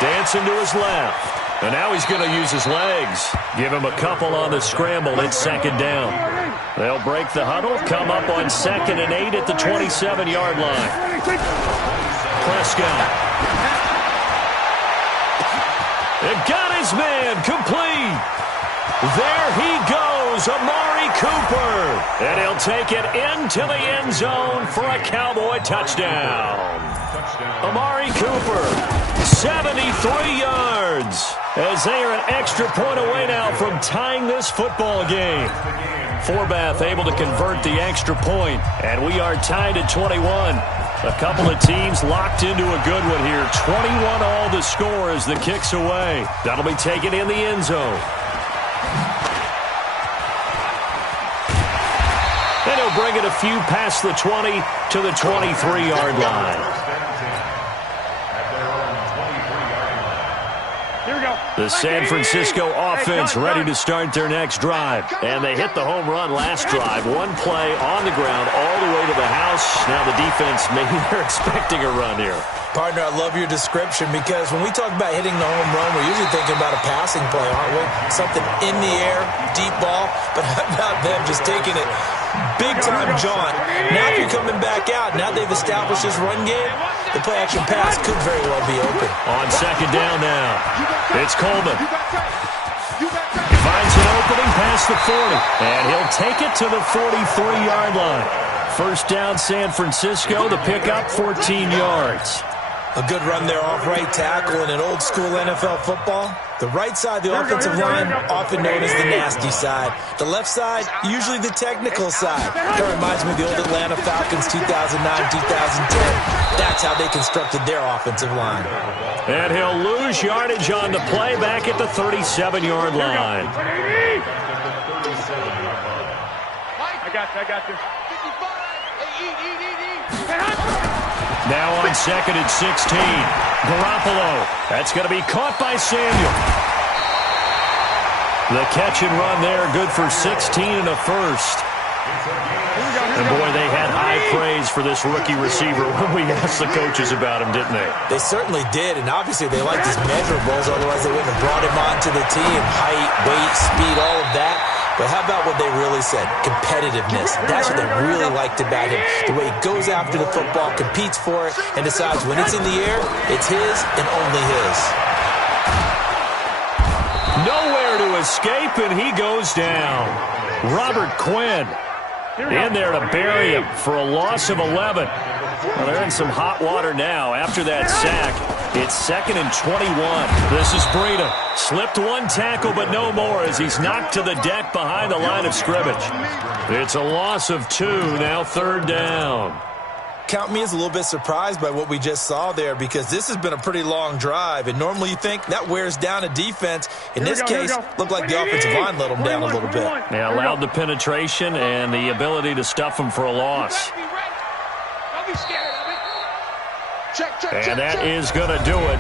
Dancing to his left. And now he's going to use his legs. Give him a couple on the scramble. It's 2nd down. They'll break the huddle, come up on 2nd and 8 at the 27-yard line. Prescott. It got his man complete. There he goes, Amari Cooper. And he'll take it into the end zone for a Cowboy touchdown. Amari Cooper, 73 yards, as they are an extra point away now from tying this football game. Forbath able to convert the extra point, and we are tied at 21. A couple of teams locked into a good one here. 21 all the score as the kick's away. That'll be taken in the end zone. And he'll bring it a few past the 20 to the 23-yard line. The San Francisco offense ready to start their next drive. And they hit the home run last drive. One play on the ground all the way to the house. Now the defense, maybe they're expecting a run here. Partner, I love your description because when we talk about hitting the home run, we're usually thinking about a passing play, aren't we? Something in the air, deep ball. But how about them just taking it big-time jaunt? Now if you're coming back out, now they've established this run game, the play-action pass could very well be open. On 2nd down now, it's Coleman. He finds an opening past the 40, and he'll take it to the 43-yard line. 1st down, San Francisco. The pickup, 14 yards. A good run there off right tackle in an old-school NFL football. The right side, the offensive line, often known as the nasty side. The left side, usually the technical side. That reminds me of the old Atlanta Falcons 2009-2010. That's how they constructed their offensive line. And he'll lose yardage on the play back at the 37-yard line. I got you. Now on 2nd and 16. Garoppolo. That's going to be caught by Samuel. The catch and run there, good for 16 and a first. And boy, they had high praise for this rookie receiver when we asked the coaches about him, didn't they? They certainly did, and obviously they liked his measurables, otherwise they wouldn't have brought him onto the team. Height, weight, speed, all of that. But how about what they really said? Competitiveness. That's what they really liked about him. The way he goes after the football, competes for it, and decides when it's in the air, it's his and only his. escape, and he goes down. Robert Quinn in there to bury him for a loss of 11. Well, they're in some hot water now after that sack. It's 2nd and 21. This is Breida. Slipped one tackle, but no more as he's knocked to the deck behind the line of scrimmage. It's a loss of 2, now 3rd down. Count me as a little bit surprised by what we just saw there because this has been a pretty long drive, and normally you think that wears down a defense. In this case, looked like the offensive line let them down a little bit. They allowed the penetration and the ability to stuff them for a loss. And that is going to do it.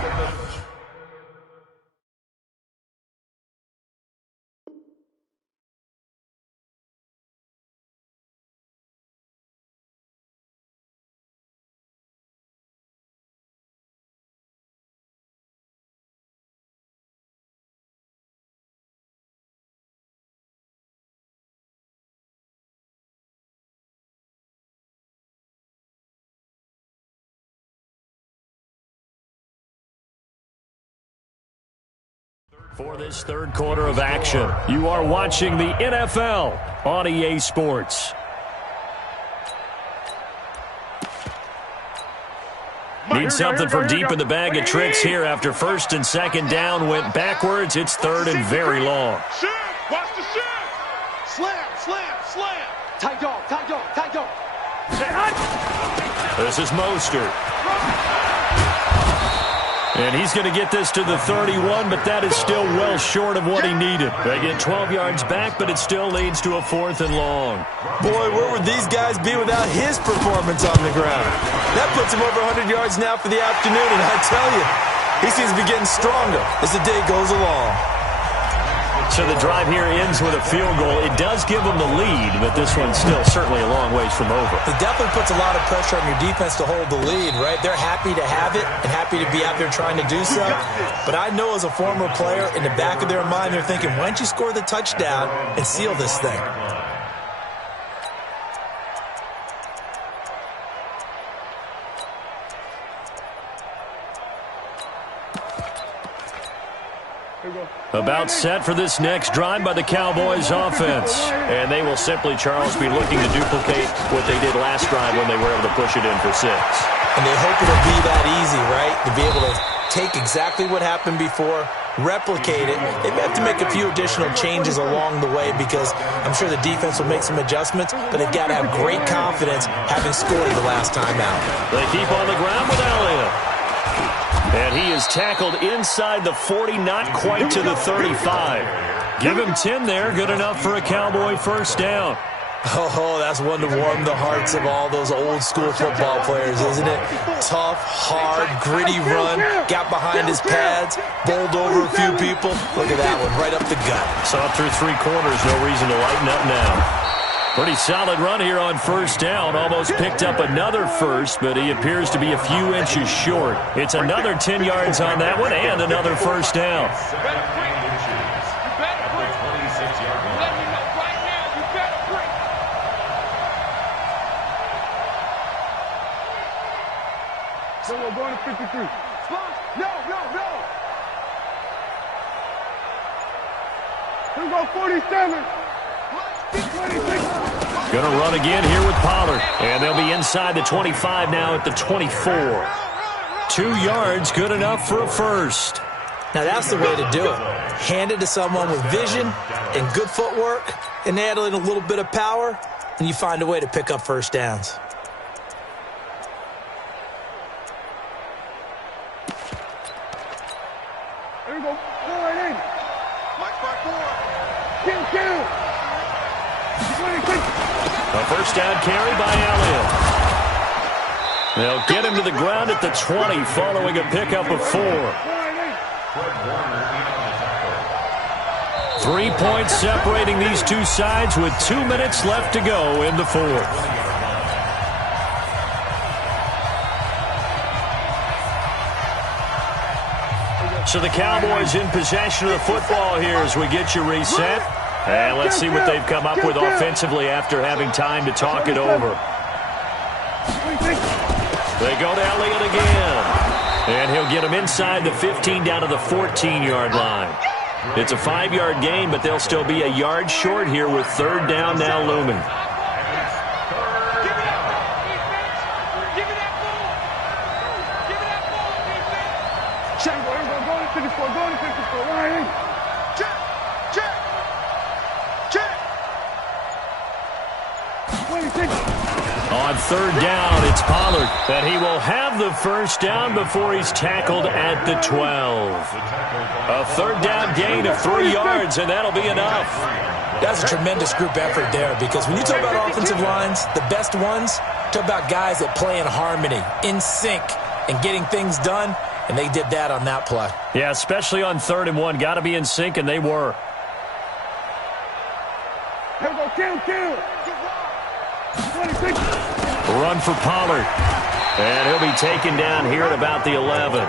For this 3rd quarter of action, you are watching the NFL on EA Sports. Need something from deep in the bag of tricks here after 1st and 2nd down went backwards. It's 3rd and very long. Watch the shit! Slam, slam, slam! Tight dog, tight dog, tight dog. This is Mostert. And he's going to get this to the 31, but that is still well short of what he needed. They get 12 yards back, but it still leads to a 4th and long. Boy, where would these guys be without his performance on the ground? That puts him over 100 yards now for the afternoon, and I tell you, he seems to be getting stronger as the day goes along. So the drive here ends with a field goal. It does give them the lead, but this one's still certainly a long ways from over. It definitely puts a lot of pressure on your defense to hold the lead, right? They're happy to have it and happy to be out there trying to do so. But I know as a former player, in the back of their mind, they're thinking, why don't you score the touchdown and seal this thing? About set for this next drive by the Cowboys offense. And they will simply, Charles, be looking to duplicate what they did last drive when they were able to push it in for 6. And they hope it'll be that easy, right? To be able to take exactly what happened before, replicate it. They may have to make a few additional changes along the way because I'm sure the defense will make some adjustments, but they've got to have great confidence having scored the last time out. They keep on the ground with Elliott. And he is tackled inside the 40, not quite to the 35. Give him 10 there, good enough for a Cowboy 1st down. Oh, that's one to warm the hearts of all those old-school football players, isn't it? Tough, hard, gritty run, got behind his pads, bowled over a few people. Look at that one, right up the gut. Saw through 3 quarters, no reason to lighten up now. Pretty solid run here on 1st down. Almost picked up another first, but he appears to be a few inches short. It's another 10 yards on that one and another 1st down. So we're going to 53. No. We go 47. 26. Gonna run again here with Pollard. And they'll be inside the 25 now at the 24. 2 yards, good enough for a first. Now that's the way to do it. Hand it to someone with vision and good footwork, and add in a little bit of power, and you find a way to pick up 1st downs. There we go. Go right in. Mike by 4. Kill. 26. A 1st down carry by Elliott. They'll get him to the ground at the 20 following a pickup of 4. 3 points separating these two sides with 2 minutes left to go in the 4th. So the Cowboys in possession of the football here as we get you reset. And let's see what they've come up with offensively after having time to talk it over. They go to Elliott again. And he'll get him inside the 15 down to the 14-yard line. It's a 5-yard gain, but they'll still be a yard short here with third down now looming. On third down, it's Pollard, and he will have the first down before he's tackled at the 12. A third down gain of 3 yards, and that'll be enough. That's a tremendous group effort there, because when you talk about offensive lines, the best ones, talk about guys that play in harmony, in sync, and getting things done, and they did that on that play. Yeah, especially on 3rd and 1. Got to be in sync, and they were. Here we go, kill. Run for Pollard. And he'll be taken down here at about the 11.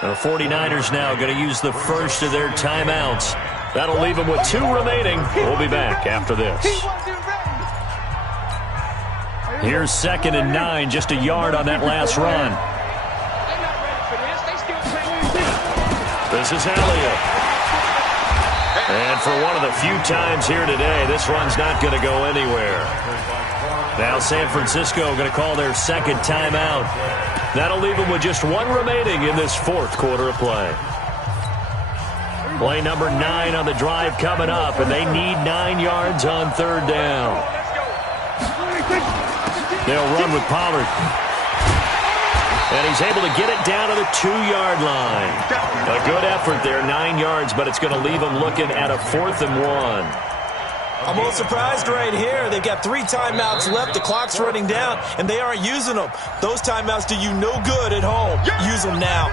The 49ers now going to use the first of their timeouts. That'll leave them with 2 remaining. We'll be back after this. Here's 2nd and 9, just a yard on that last run. This is Elliott. And for one of the few times here today, this run's not going to go anywhere. Now San Francisco going to call their 2nd timeout. That'll leave them with just 1 remaining in this 4th quarter of play. Play number 9 on the drive coming up, and they need 9 yards on 3rd down. They'll run with Pollard. And he's able to get it down to the 2-yard line. A good effort there, 9 yards, but it's going to leave them looking at a 4th and 1. I'm a little surprised right here. They've got 3 timeouts left. The clock's running down, and they aren't using them. Those timeouts do you no good at home. Use them now.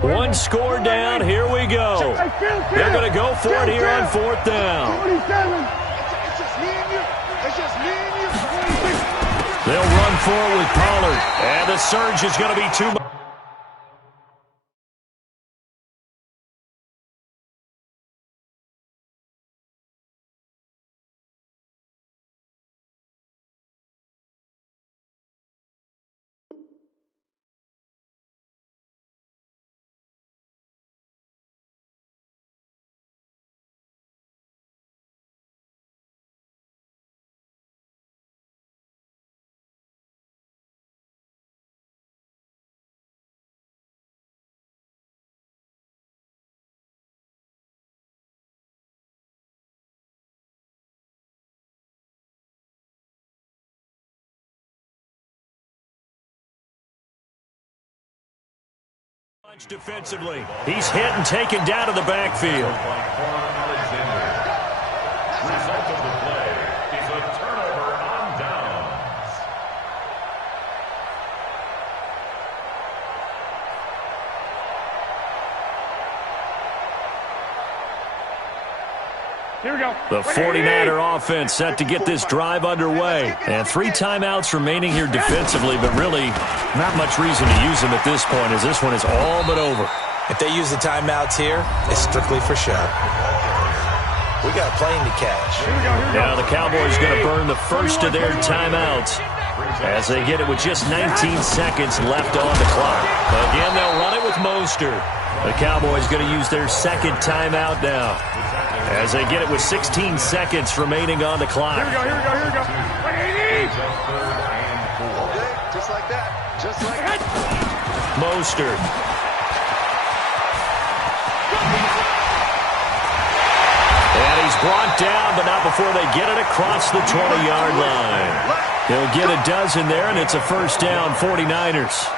One score down. Here we go. They're going to go for it here on 4th down. They'll run forward with Pollard. And the surge is going to be too much. Defensively, he's hit and taken down to the backfield. Result of the play is a turnover on downs. Here we go. The 49er offense set to get this drive underway. And 3 timeouts remaining here defensively, but really not much reason to use them at this point, as this one is all but over. If they use the timeouts here, it's strictly for show. We got a plane to catch. Now the Cowboys going to burn the first of their timeouts as they get it with just 19 seconds left on the clock. Again, they'll run it with Mostert. The Cowboys going to use their 2nd timeout now as they get it with 16 seconds remaining on the clock. Here we go. Just like that. Just like that. Mostert. And he's brought down, but not before they get it across the 20-yard line. They'll get a dozen there, and it's a first down, 49ers.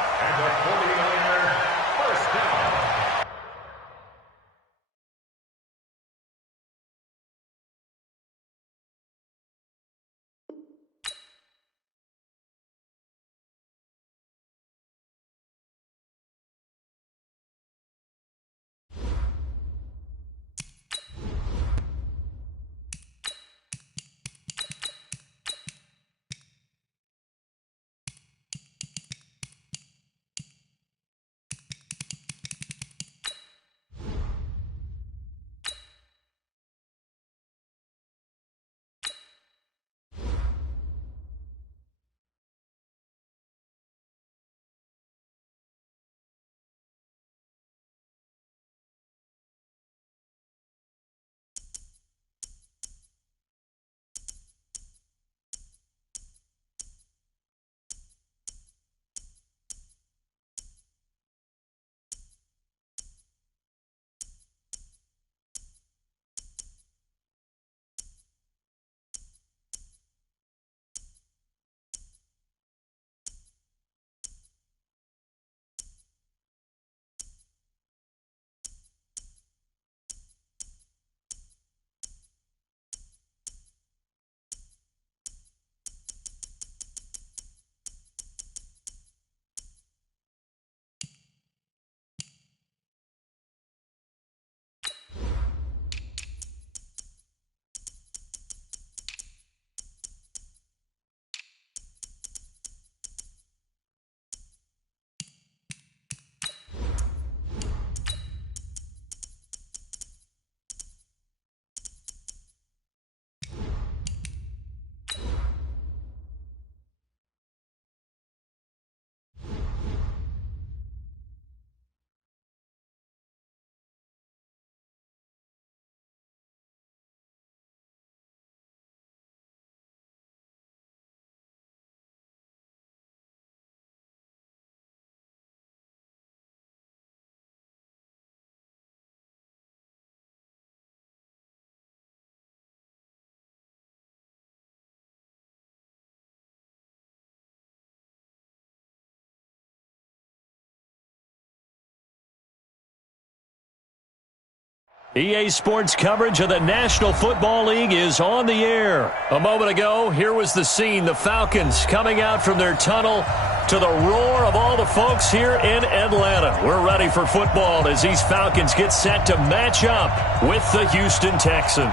EA Sports coverage of the National Football League is on the air. A moment ago, here was the scene. The Falcons coming out from their tunnel to the roar of all the folks here in Atlanta. We're ready for football as these Falcons get set to match up with the Houston Texans.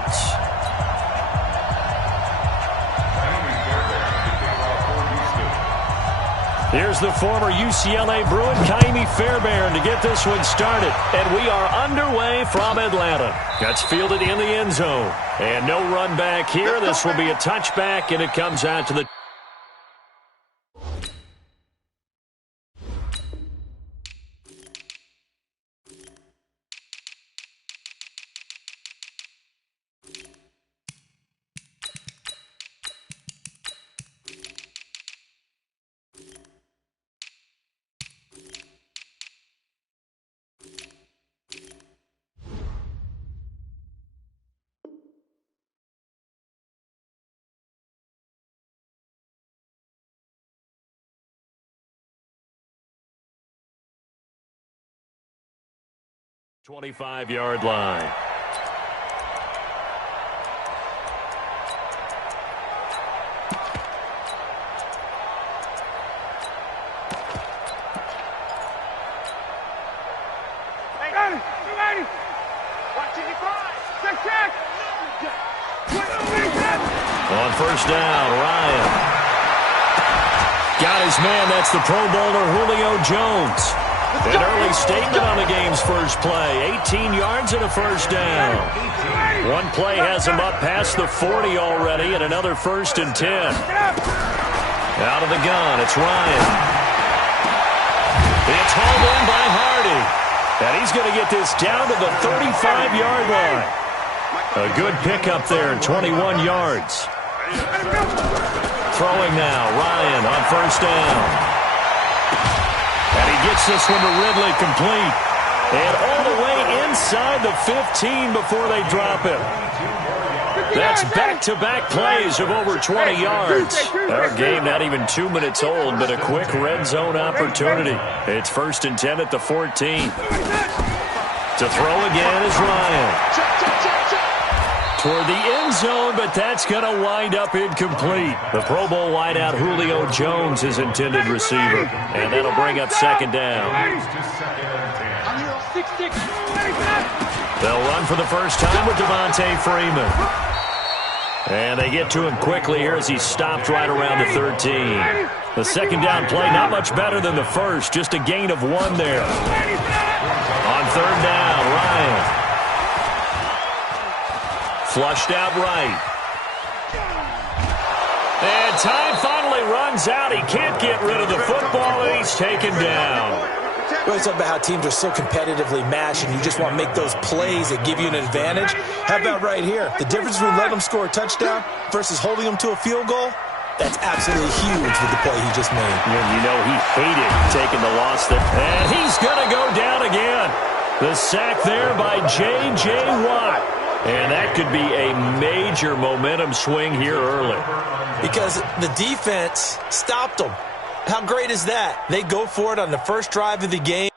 Here's the former UCLA Bruin, Kaimi Fairbairn, to get this one started. And we are underway from Atlanta. That's fielded in the end zone. And no run back here. This will be a touchback, and it comes out to the... ...25-yard line. On first down, Ryan. Got his man. That's the Pro Bowler Julio Jones. An early statement on the game's first play. 18 yards and a first down. One play has him up past the 40 already, and another 1st and 10. Out of the gun, it's Ryan. It's hauled in by Hardy. And he's going to get this down to the 35-yard line. A good pickup there, 21 yards. Throwing now, Ryan on first down. And he gets this one to Ridley complete. And all the way inside the 15 before they drop it. That's back-to-back plays of over 20 yards. Our game not even 2 minutes old, but a quick red zone opportunity. It's 1st and 10 at the 14. To throw again is Ryan. Toward the end zone, but that's going to wind up incomplete. The Pro Bowl wideout Julio Jones is intended receiver. And that'll bring up 2nd down. They'll run for the first time with Devontae Freeman. And they get to him quickly here as he's stopped right around the 13. The 2nd down play, not much better than the first, just a gain of 1 there. On 3rd down, Ryan. Flushed out right. And time finally runs out. He can't get rid of the football, and he's taken down. We always talk about how teams are so competitively matched, and you just want to make those plays that give you an advantage. How about right here? The difference between letting them score a touchdown versus holding them to a field goal, that's absolutely huge with the play he just made. And you know he hated taking the loss there. And he's going to go down again. The sack there by J.J. Watt. And that could be a major momentum swing here early. Because the defense stopped them. How great is that? They go for it on the first drive of the game.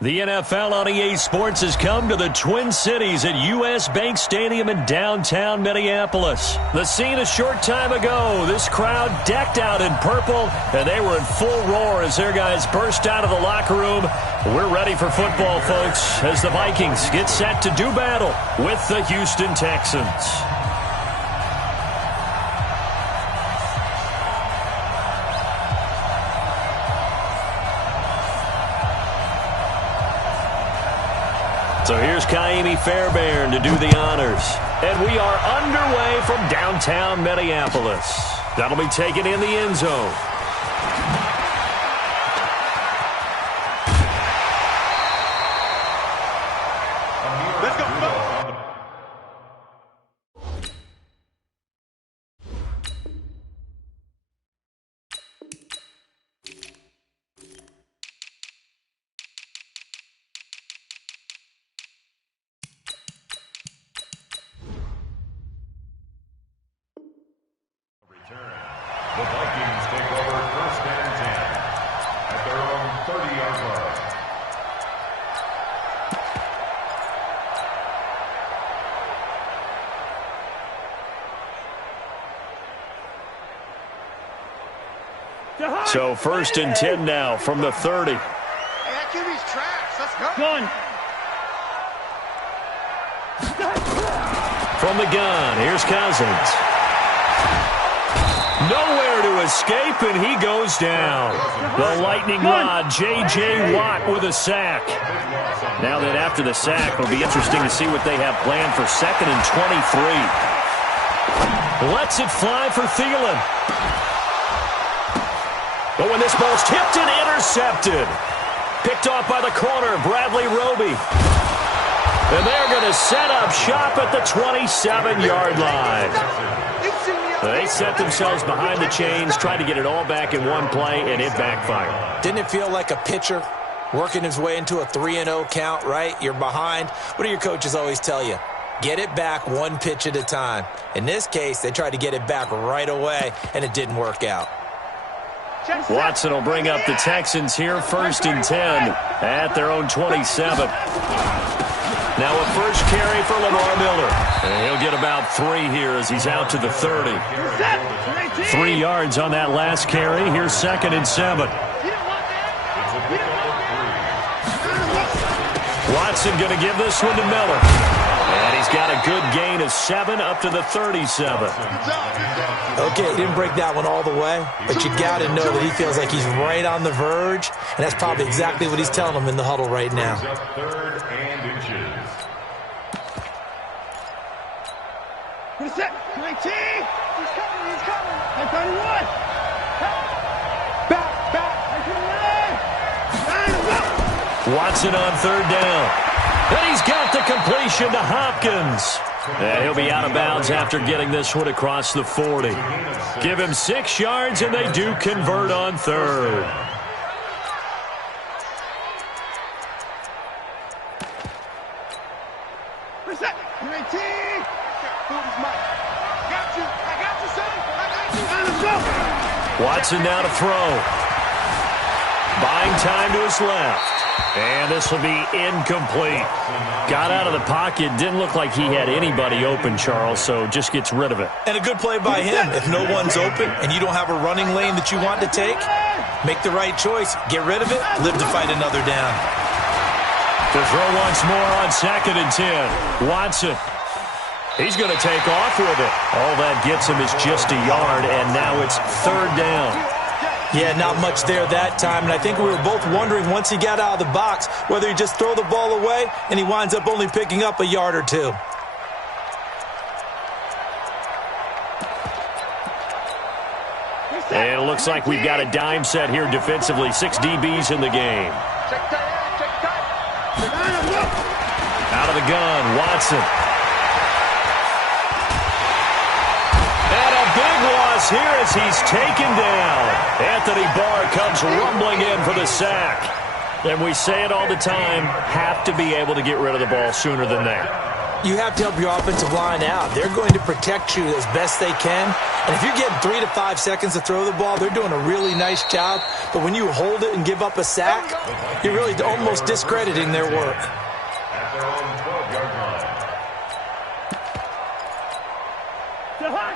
The NFL on EA Sports has come to the Twin Cities at U.S. Bank Stadium in downtown Minneapolis. The scene a short time ago, this crowd decked out in purple, and they were in full roar as their guys burst out of the locker room. We're ready for football, folks, as the Vikings get set to do battle with the Houston Texans. So here's Kaimi Fairbairn to do the honors. And we are underway from downtown Minneapolis. That'll be taken in the end zone. Let's go. The Vikings take over first and 10 at their own 30-yard line. So first and 10 now from the 30. Hey, that QB's trash. Let's go. From the gun, here's Cousins. Nowhere to escape, and he goes down. The lightning rod, J.J. Watt with a sack. Now that after the sack, it'll be interesting to see what they have planned for second and 23. Lets it fly for Thielen. But when this ball's tipped and intercepted. Picked off by the corner, Bradley Roby. And they're going to set up shop at the 27-yard line. They set themselves behind the chains, tried to get it all back in one play, and it backfired. Didn't it feel like a pitcher working his way into a 3-0 count, right? You're behind. What do your coaches always tell you? Get it back one pitch at a time. In this case, they tried to get it back right away, and it didn't work out. Watson will bring up the Texans here, first and 10 at their own 27. Now a first carry for Lamar Miller. And he'll get about 3 here as he's out to the 30. 3 yards on that last carry. Here's second and 7. Watson going to give this one to Miller. And he's got a good gain of 7 up to the 37. Okay, he didn't break that one all the way, but you got to know that he feels like he's right on the verge, and that's probably exactly what he's telling them in the huddle right now. Third and inches. Set. 19. He's coming. 31. Back. Watson on third down. And he's got the completion to Hopkins. And he'll be out of bounds after getting this one across the 40. Give him 6 yards, and they do convert on third. Reset. 19. Watson now to throw. Buying time to his left. And this will be incomplete. Got out of the pocket. Didn't look like he had anybody open, Charles, so just gets rid of it. And a good play by him. If no one's open and you don't have a running lane that you want to take, make the right choice. Get rid of it. Live to fight another down. To throw once more on second and 10. Watson. He's going to take off with it. All that gets him is just a yard, and now it's third down. Yeah, not much there that time, and I think we were both wondering once he got out of the box whether he just throw the ball away, and he winds up only picking up a yard or 2. And it looks like we've got a dime set here defensively. 6 DBs in the game. Out of the gun, Watson. Loss here as he's taken down. Anthony Barr comes rumbling in for the sack. And we say it all the time, have to be able to get rid of the ball sooner than that. You have to help your offensive line out. They're going to protect you as best they can. And if you're getting 3 to 5 seconds to throw the ball, they're doing a really nice job. But when you hold it and give up a sack, you're really almost discrediting their work. At their own 12-yard line.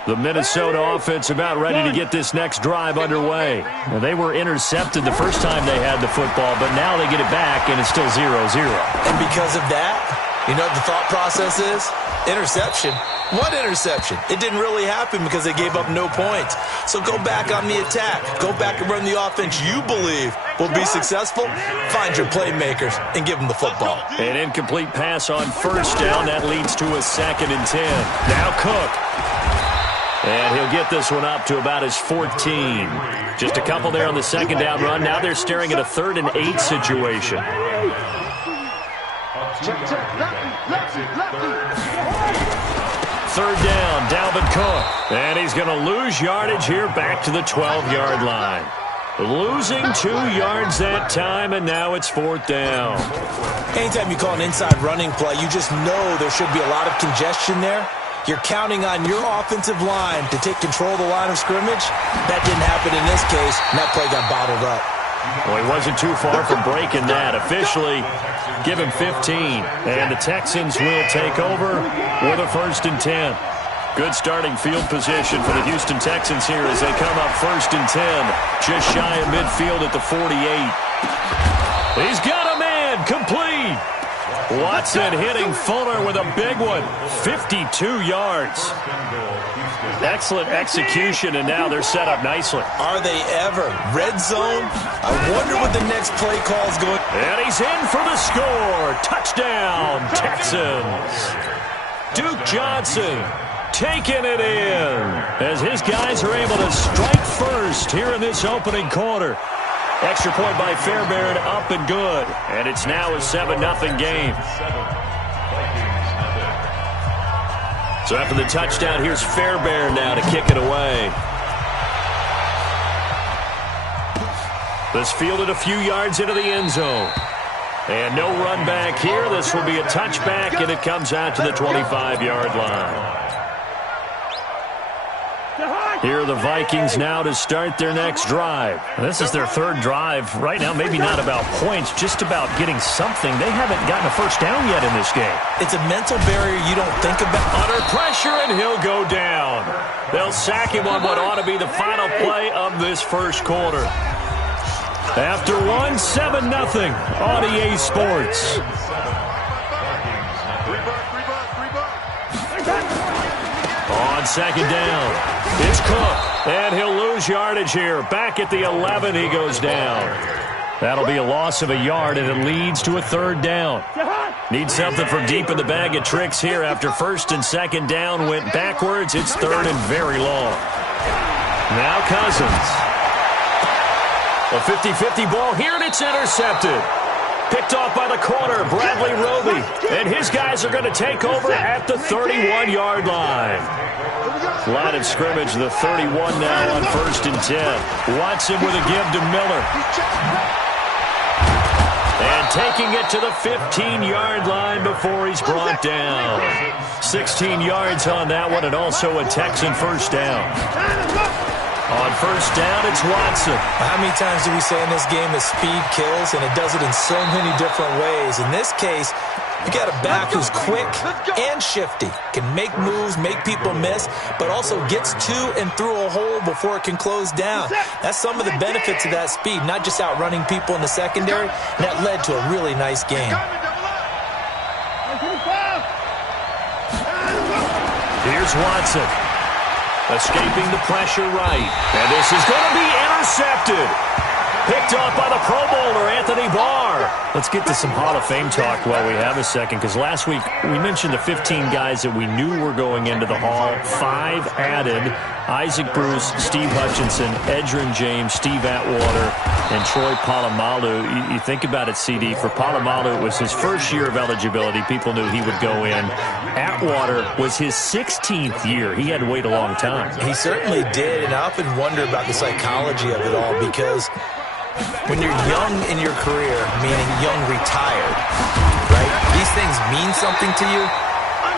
The Minnesota offense about ready to get this next drive underway. Now, they were intercepted the first time they had the football, but now they get it back, and it's still 0-0. And because of that, you know what the thought process is? Interception. What interception? It didn't really happen because they gave up no points. So go back on the attack. Go back and run the offense you believe will be successful. Find your playmakers and give them the football. An incomplete pass on first down. That leads to a 2nd and 10. Now Cook. And he'll get this one up to about his 14. Just a couple there on the 2nd down run. Now they're staring at a 3rd and 8 situation. Third down, Dalvin Cook. And he's going to lose yardage here back to the 12-yard line. Losing 2 yards that time, and now it's 4th down. Anytime you call an inside running play, you just know there should be a lot of congestion there. You're counting on your offensive line to take control of the line of scrimmage. That didn't happen in this case, and that play got bottled up. Well, he wasn't too far from breaking that. Officially, give him 15. And the Texans will take over with a 1st and 10. Good starting field position for the Houston Texans here as they come up 1st and 10. Just shy of midfield at the 48. He's got a man, complete. Watson hitting Fuller with a big one. 52 yards. Excellent execution, and now they're set up nicely. Are they ever? Red zone? I wonder what the next play call is going. And he's in for the score. Touchdown, Texans. Duke Johnson taking it in as his guys are able to strike first here in this opening quarter. Extra point by Fairbairn, up and good. And it's now a 7-0 game. So after the touchdown, here's Fairbairn now to kick it away. This fielded a few yards into the end zone. And no run back here. This will be a touchback, and it comes out to the 25-yard line. Here are the Vikings now to start their next drive. This is their 3rd drive. Right now, maybe not about points, just about getting something. They haven't gotten a first down yet in this game. It's a mental barrier you don't think about. Under pressure, and he'll go down. They'll sack him on what ought to be the final play of this first quarter. After 7-0 on EA Sports. On 2nd down, it's Cook, and he'll lose yardage here. Back at the 11, he goes down. That'll be a loss of a yard, and it leads to a 3rd down. Need something from deep in the bag of tricks here after 1st and 2nd down went backwards. It's 3rd and very long. Now Cousins. A 50-50 ball here, and it's intercepted. Picked off by the corner, Bradley Roby. And his guys are going to take over at the 31-yard line. Line of scrimmage, the 31 now on 1st and 10. Watson with a give to Miller. And taking it to the 15-yard line before he's brought down. 16 yards on that one, and also a Texan first down. On 1st down, it's Watson. How many times do we say in this game that speed kills, and it does it in so many different ways? In this case, you got a back who's quick and shifty, can make moves, make people miss, but also gets to and through a hole before it can close down. That's some of the benefits of that speed, not just outrunning people in the secondary, and that led to a really nice game. Here's Watson. Escaping the pressure right. And this is going to be intercepted. Picked off by the Pro Bowler, Anthony Barr. Let's get to some Hall of Fame talk while we have a second, because last week we mentioned the 15 guys that we knew were going into the Hall. 5 added: Isaac Bruce, Steve Hutchinson, Edgerrin James, Steve Atwater, and Troy Polamalu. You think about it, CD. For Polamalu, it was his first year of eligibility. People knew he would go in. Atwater was his 16th year. He had to wait a long time. He certainly did, and I often wonder about the psychology of it all, because when you're young in your career, meaning young retired, right, these things mean something to you.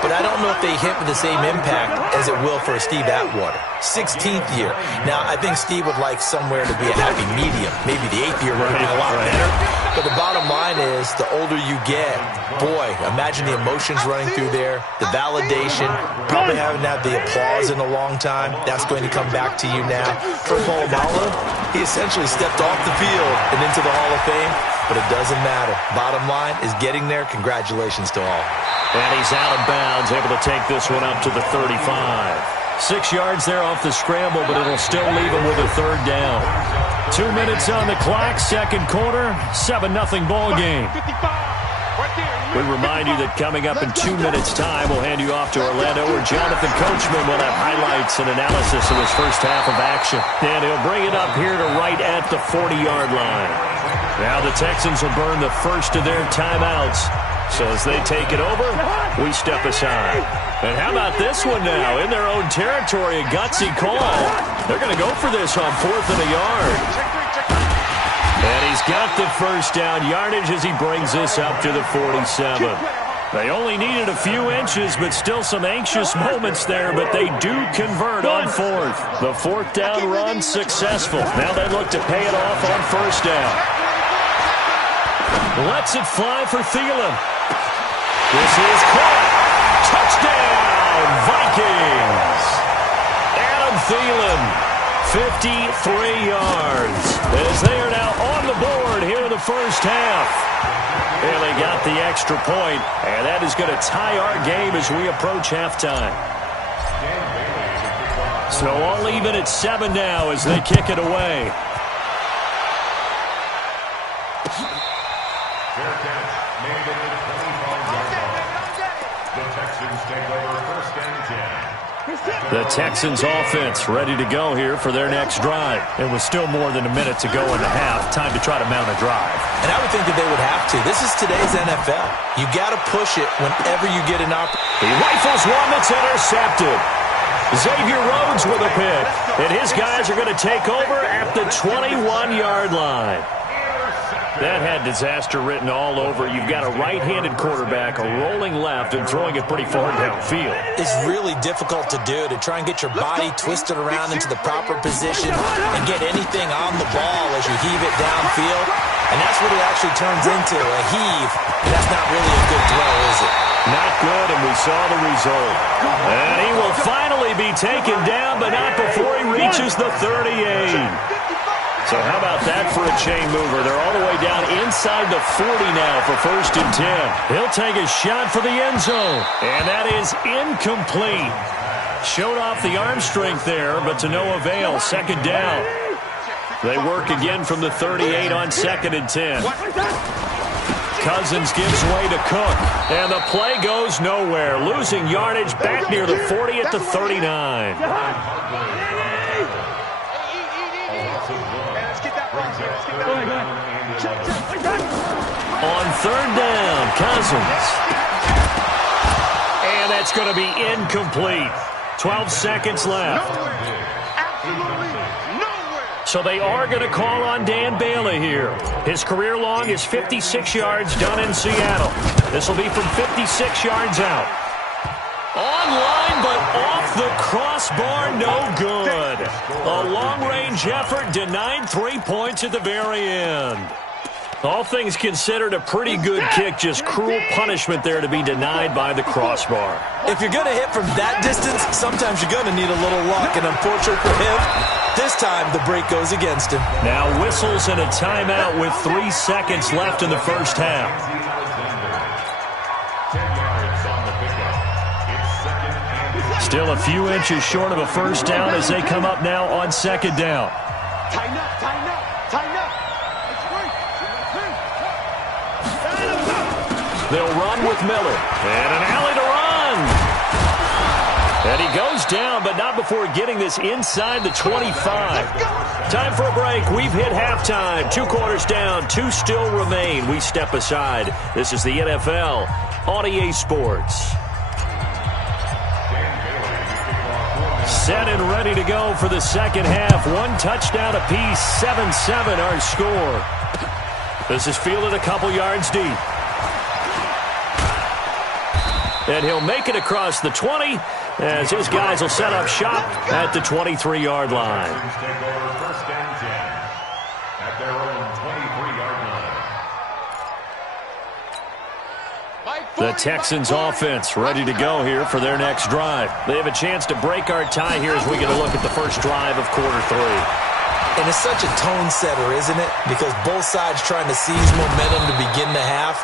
but I don't know if they hit with the same impact as it will for a Steve Atwater. 16th year. Now, I think Steve would like somewhere to be a happy medium. Maybe the 8th year would have been a lot better. But the bottom line is, the older you get, boy, imagine the emotions running through there, the validation, probably haven't had the applause in a long time. That's going to come back to you now. For Polamalu, he essentially stepped off the field and into the Hall of Fame, but it doesn't matter. Bottom line is getting there. Congratulations to all. And he's out of bounds, able to take this one up to the 35. 6 yards there off the scramble, but it'll still leave him with a third down. 2 minutes on the clock, second quarter, 7-0 ball game. We remind you that coming up in 2 minutes' time, we'll hand you off to Orlando, where Jonathan Coachman will have highlights and analysis of his first half of action. And he'll bring it up here to right at the 40-yard line. Now the Texans will burn the first of their timeouts. So as they take it over, we step aside. And how about this one now? In their own territory, a gutsy call. They're going to go for this on 4th and a yard. And he's got the first down yardage as he brings this up to the 47. They only needed a few inches, but still some anxious moments there, but they do convert on 4th. The 4th down run successful. Now they look to pay it off on first down. Lets it fly for Thielen. This is caught. Touchdown, Vikings. Adam Thielen, 53 yards. As they are now on the board here in the first half. And they got the extra point, and that is going to tie our game as we approach halftime. So all even at 7 now as they kick it away. The Texans offense ready to go here for their next drive. It was still more than a minute to go in the half. Time to try to mount a drive. And I would think that they would have to. This is today's NFL. You got to push it whenever you get an opportunity. He rifles one that's intercepted. Xavier Rhodes with a pick. And his guys are going to take over at the 21-yard line. That had disaster written all over. You've got a right-handed quarterback, a rolling left, and throwing it pretty far downfield. It's really difficult to do, to try and get your body twisted around into the proper position and get anything on the ball as you heave it downfield. And that's what it actually turns into, a heave. And that's not really a good throw, is it? Not good, and we saw the result. And he will finally be taken down, but not before he reaches the 38. So how about that for a chain mover? They're all the way down inside the 40 now for 1st and 10. He'll take a shot for the end zone. And that is incomplete. Showed off the arm strength there, but to no avail. Second down. They work again from the 38 on 2nd and 10. Cousins gives way to Cook. And the play goes nowhere. Losing yardage back near the 40 at the 39. On 3rd down, Cousins. And that's going to be incomplete. 12 seconds left. So they are going to call on Dan Bailey here. His career long is 56 yards done in Seattle. This will be from 56 yards out. Online, but off the crossbar, no good. A long-range effort denied 3 points at the very end. All things considered, a pretty good kick, just cruel punishment there to be denied by the crossbar. If you're going to hit from that distance, sometimes you're going to need a little luck, and unfortunately for him, this time the break goes against him. Now whistles and a timeout with 3 seconds left in the first half. Still a few inches short of a first down as they come up now on 2nd down. Tighten up, tighten up, tighten up. They'll run with Miller. And an alley to run. And he goes down, but not before getting this inside the 25. Time for a break. We've hit halftime. 2 quarters down. 2 still remain. We step aside. This is the NFL on EA Sports. Set and ready to go for the second half. 1 touchdown apiece. 7-7 our score. This is fielded a couple yards deep. and he'll make it across the 20 as his guys will set up shop at the 23-yard line. Take over first and 10 at their own 23-yard line. The Texans offense ready to go here for their next drive. They have a chance to break our tie here as we get a look at the first drive of quarter 3. And it's such a tone setter, isn't it? Because both sides trying to seize momentum to begin the half.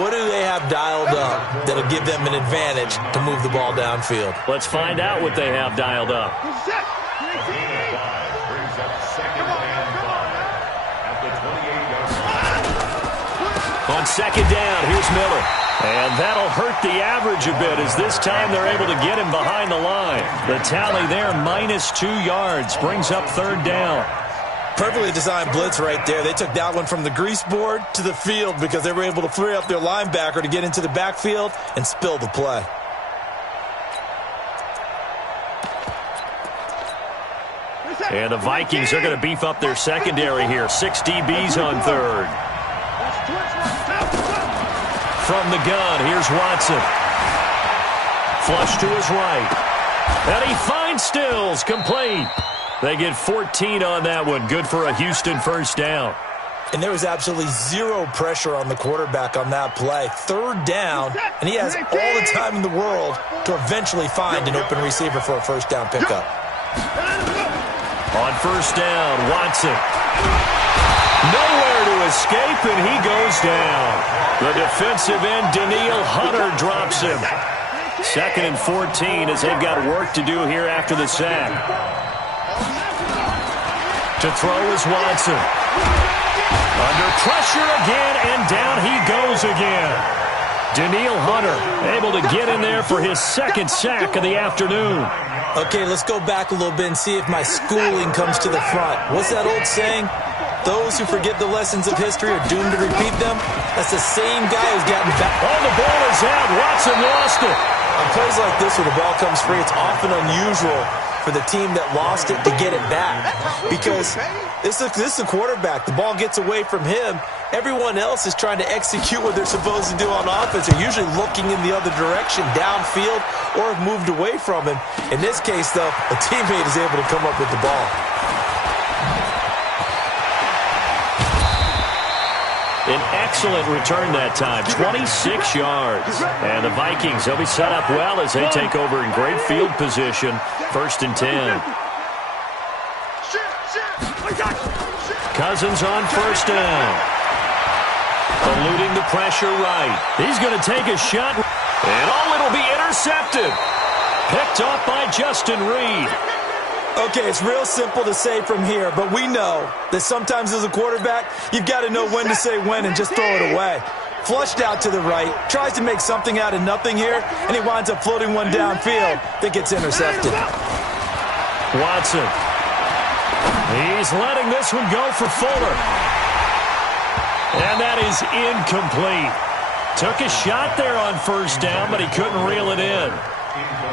What do they have dialed up that'll give them an advantage to move the ball downfield? Let's find out what they have dialed up. Brings up second and 5 at the 28-yard line. On second down, here's Miller. And that'll hurt the average a bit as this time they're able to get him behind the line. The tally there, -2 yards, brings up third down. Perfectly designed blitz right there. They took that one from the grease board to the field because they were able to free up their linebacker to get into the backfield and spill the play. And the Vikings are going to beef up their secondary here. 6 DBs on third. From the gun, here's Watson. Flush to his right. And he finds Stills, complete. They get 14 on that one. Good for a Houston first down. And there was absolutely zero pressure on the quarterback on that play. Third down, and he has all the time in the world to eventually find an open receiver for a first down pickup. On first down, Watson. Nowhere to escape, and he goes down. The defensive end, Daniil Hunter, drops him. 2nd and 14 as they've got work to do here after the sack. To throw is Watson. Under pressure again, and down he goes again. Daniil Hunter able to get in there for his 2nd sack of the afternoon. Okay, let's go back a little bit and see if my schooling comes to the front. What's that old saying? Those who forget the lessons of history are doomed to repeat them. That's the same guy who's gotten back. Oh, the ball is out. Watson lost it. On plays like this where the ball comes free, it's often unusual for the team that lost it to get it back. Because this is a quarterback. The ball gets away from him. Everyone else is trying to execute what they're supposed to do on offense. They're usually looking in the other direction, downfield, or have moved away from him. In this case, though, a teammate is able to come up with the ball. An excellent return that time, 26 yards. And the Vikings, they'll be set up well as they take over in great field position. 1st and 10. Cousins on first down. Eluding the pressure right. He's going to take a shot. And it'll be intercepted. Picked off by Justin Reed. Okay, it's real simple to say from here, but we know that sometimes as a quarterback, you've got to know when to say when and just throw it away. Flushed out to the right, tries to make something out of nothing here, and he winds up floating one downfield that gets intercepted. Watson. He's letting this one go for Fuller. And that is incomplete. Took a shot there on first down, but he couldn't reel it in.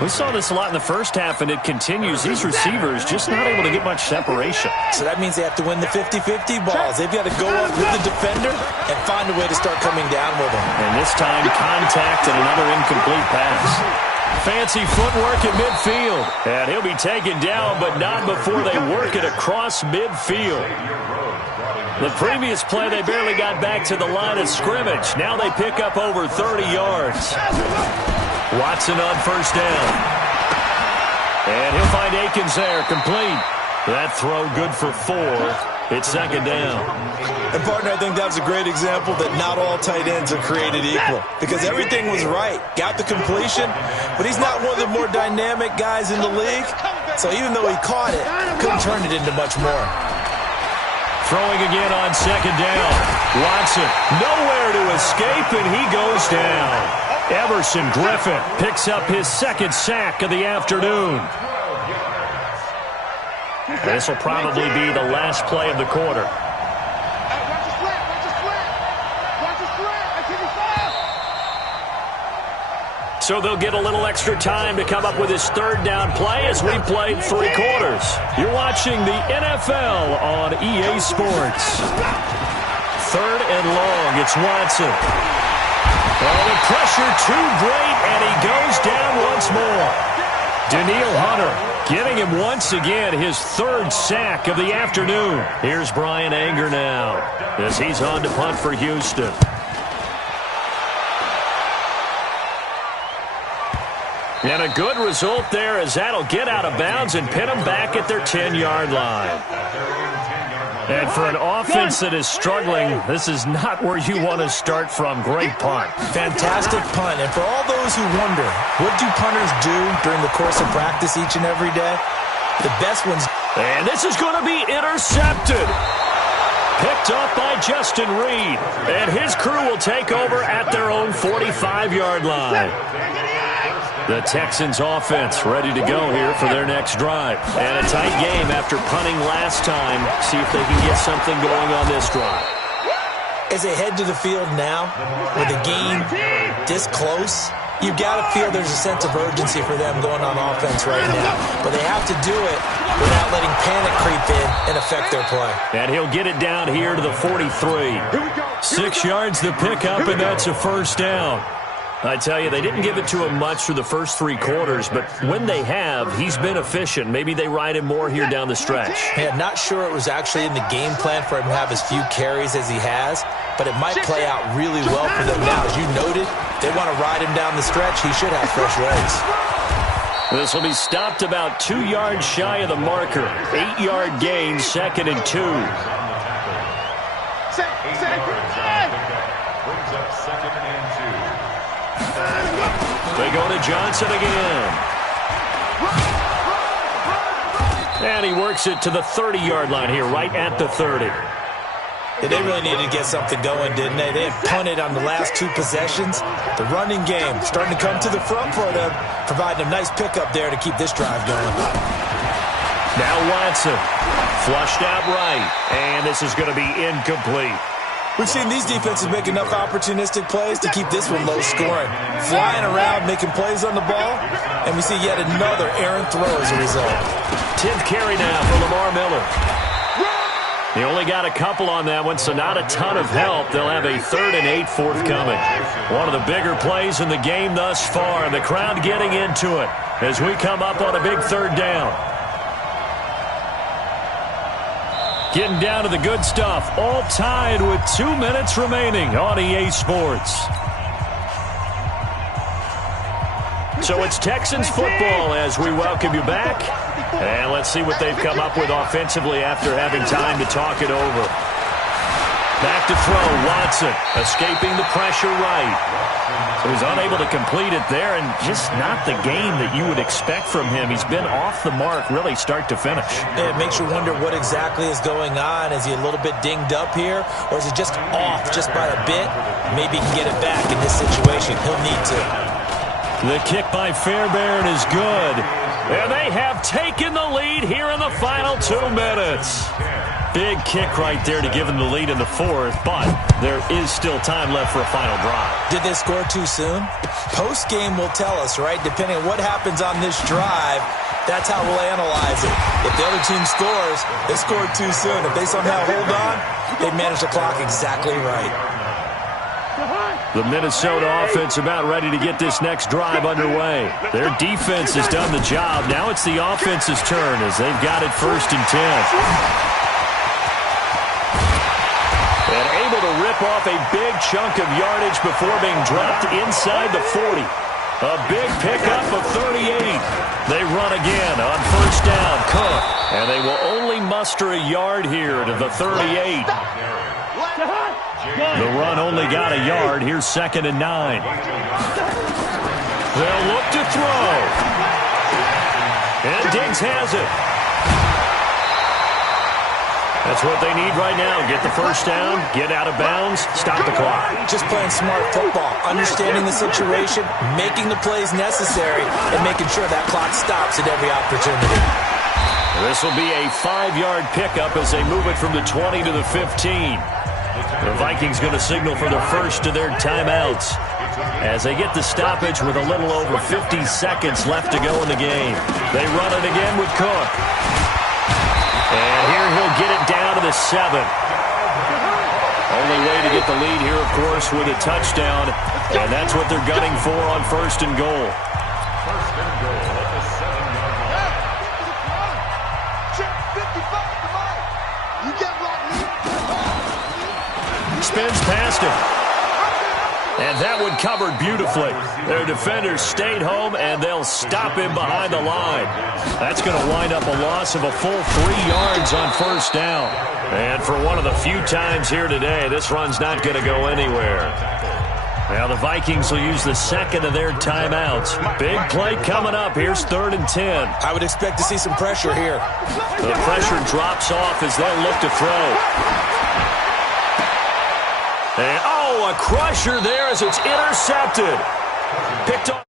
We saw this a lot in the first half, and it continues. These receivers just not able to get much separation. So that means they have to win the 50-50 balls. They've got to go up with the defender and find a way to start coming down with him. And this time, contact and another incomplete pass. Fancy footwork at midfield. And he'll be taken down, but not before they work it across midfield. The previous play, they barely got back to the line of scrimmage. Now they pick up over 30 yards. Watson on first down. And he'll find Akins there, complete. That throw good for 4. It's second down. And, partner, I think that was a great example that not all tight ends are created equal. Because everything was right. Got the completion, but he's not one of the more dynamic guys in the league. So even though he caught it, couldn't turn it into much more. Throwing again on second down. Watson, nowhere to escape, and he goes down. Everson Griffin picks up his 2nd sack of the afternoon. This will probably be the last play of the quarter. So they'll get a little extra time to come up with his 3rd down play as we played 3 quarters. You're watching the NFL on EA Sports. 3rd and long, it's Watson. Oh, the pressure too great, and he goes down once more. Daniil Hunter getting him once again his third sack of the afternoon. Here's Brian Anger now as he's on to punt for Houston. And a good result there as that'll get out of bounds and pin them back at their 10-yard line. And for an offense that is struggling, this is not where you want to start from. Great punt. Fantastic punt. And for all those who wonder, what do punters do during the course of practice each and every day? The best ones. And this is going to be intercepted. Picked up by Justin Reed. And his crew will take over at their own 45-yard line. The Texans offense ready to go here for their next drive. And a tight game after punting last time. See if they can get something going on this drive. As they head to the field now, with the game this close, you've got to feel there's a sense of urgency for them going on offense right now. But they have to do it without letting panic creep in and affect their play. And he'll get it down here to the 43. 6 yards the pickup, and that's a first down. I tell you, they didn't give it to him much through the first 3 quarters, but when they have, he's been efficient. Maybe they ride him more here down the stretch. Yeah, not sure it was actually in the game plan for him to have as few carries as he has, but it might play out really well for them now. As you noted, they want to ride him down the stretch. He should have fresh legs. This will be stopped about 2 yards shy of the marker. 8-yard gain, 2nd and 2. They go to Johnson again. And he works it to the 30-yard line here, right at the 30. Yeah, they really needed to get something going, didn't they? They had punted on the last 2 possessions. The running game starting to come to the front for them, providing a nice pickup there to keep this drive going. Now Watson, flushed out right, and this is going to be incomplete. We've seen these defenses make enough opportunistic plays to keep this one low scoring. Flying around, making plays on the ball, and we see yet another errant throw as a result. 10th carry now for Lamar Miller. He only got a couple on that one, so not a ton of help. They'll have a 3rd and 8 forthcoming. One of the bigger plays in the game thus far, and the crowd getting into it as we come up on a big 3rd down. Getting down to the good stuff, all tied with 2 minutes remaining on EA Sports. So it's Texans football as we welcome you back. And let's see what they've come up with offensively after having time to talk it over. Back to throw, Watson, escaping the pressure right. So he's unable to complete it there, and just not the game that you would expect from him. He's been off the mark, really, start to finish. It makes you wonder what exactly is going on. Is he a little bit dinged up here, or is he just off just by a bit? Maybe he can get it back in this situation. He'll need to. The kick by Fairbairn is good. And they have taken the lead here in the final 2 minutes. Big kick right there to give them the lead in the 4th, but there is still time left for a final drive. Did they score too soon? Post-game will tell us, right? Depending on what happens on this drive, that's how we'll analyze it. If the other team scores, they scored too soon. If they somehow hold on, they managed the clock exactly right. The Minnesota offense about ready to get this next drive underway. Their defense has done the job. Now it's the offense's turn as they've got it 1st and 10. And able to rip off a big chunk of yardage before being dropped inside the 40. A big pickup of 38. They run again on 1st down. Cook. And they will only muster a yard here to the 38. The run only got a yard. Here's 2nd and 9. They'll look to throw. And Diggs has it. That's what they need right now. Get the 1st down, get out of bounds, stop the clock. Just playing smart football, understanding the situation, making the plays necessary, and making sure that clock stops at every opportunity. This will be a 5-yard pickup as they move it from the 20 to the 15. The Vikings going to signal for the first of their timeouts as they get the stoppage with a little over 50 seconds left to go in the game. They run it again with Cook. And here he'll get it down to the 7. A Only way to get the lead here, of course, with a touchdown, and that's what they're gunning for on 1st and goal. 1st and goal at the 7-yard line. Check 55, come on. You get Rodney. Spins past him. And that one covered beautifully. Their defenders stayed home, and they'll stop him behind the line. That's going to wind up a loss of a full 3 yards on 1st down. And for one of the few times here today, this run's not going to go anywhere. Now the Vikings will use the second of their timeouts. Big play coming up. Here's 3rd and 10. I would expect to see some pressure here. The pressure drops off as they'll look to throw. And, a crusher there as it's intercepted. Picked off.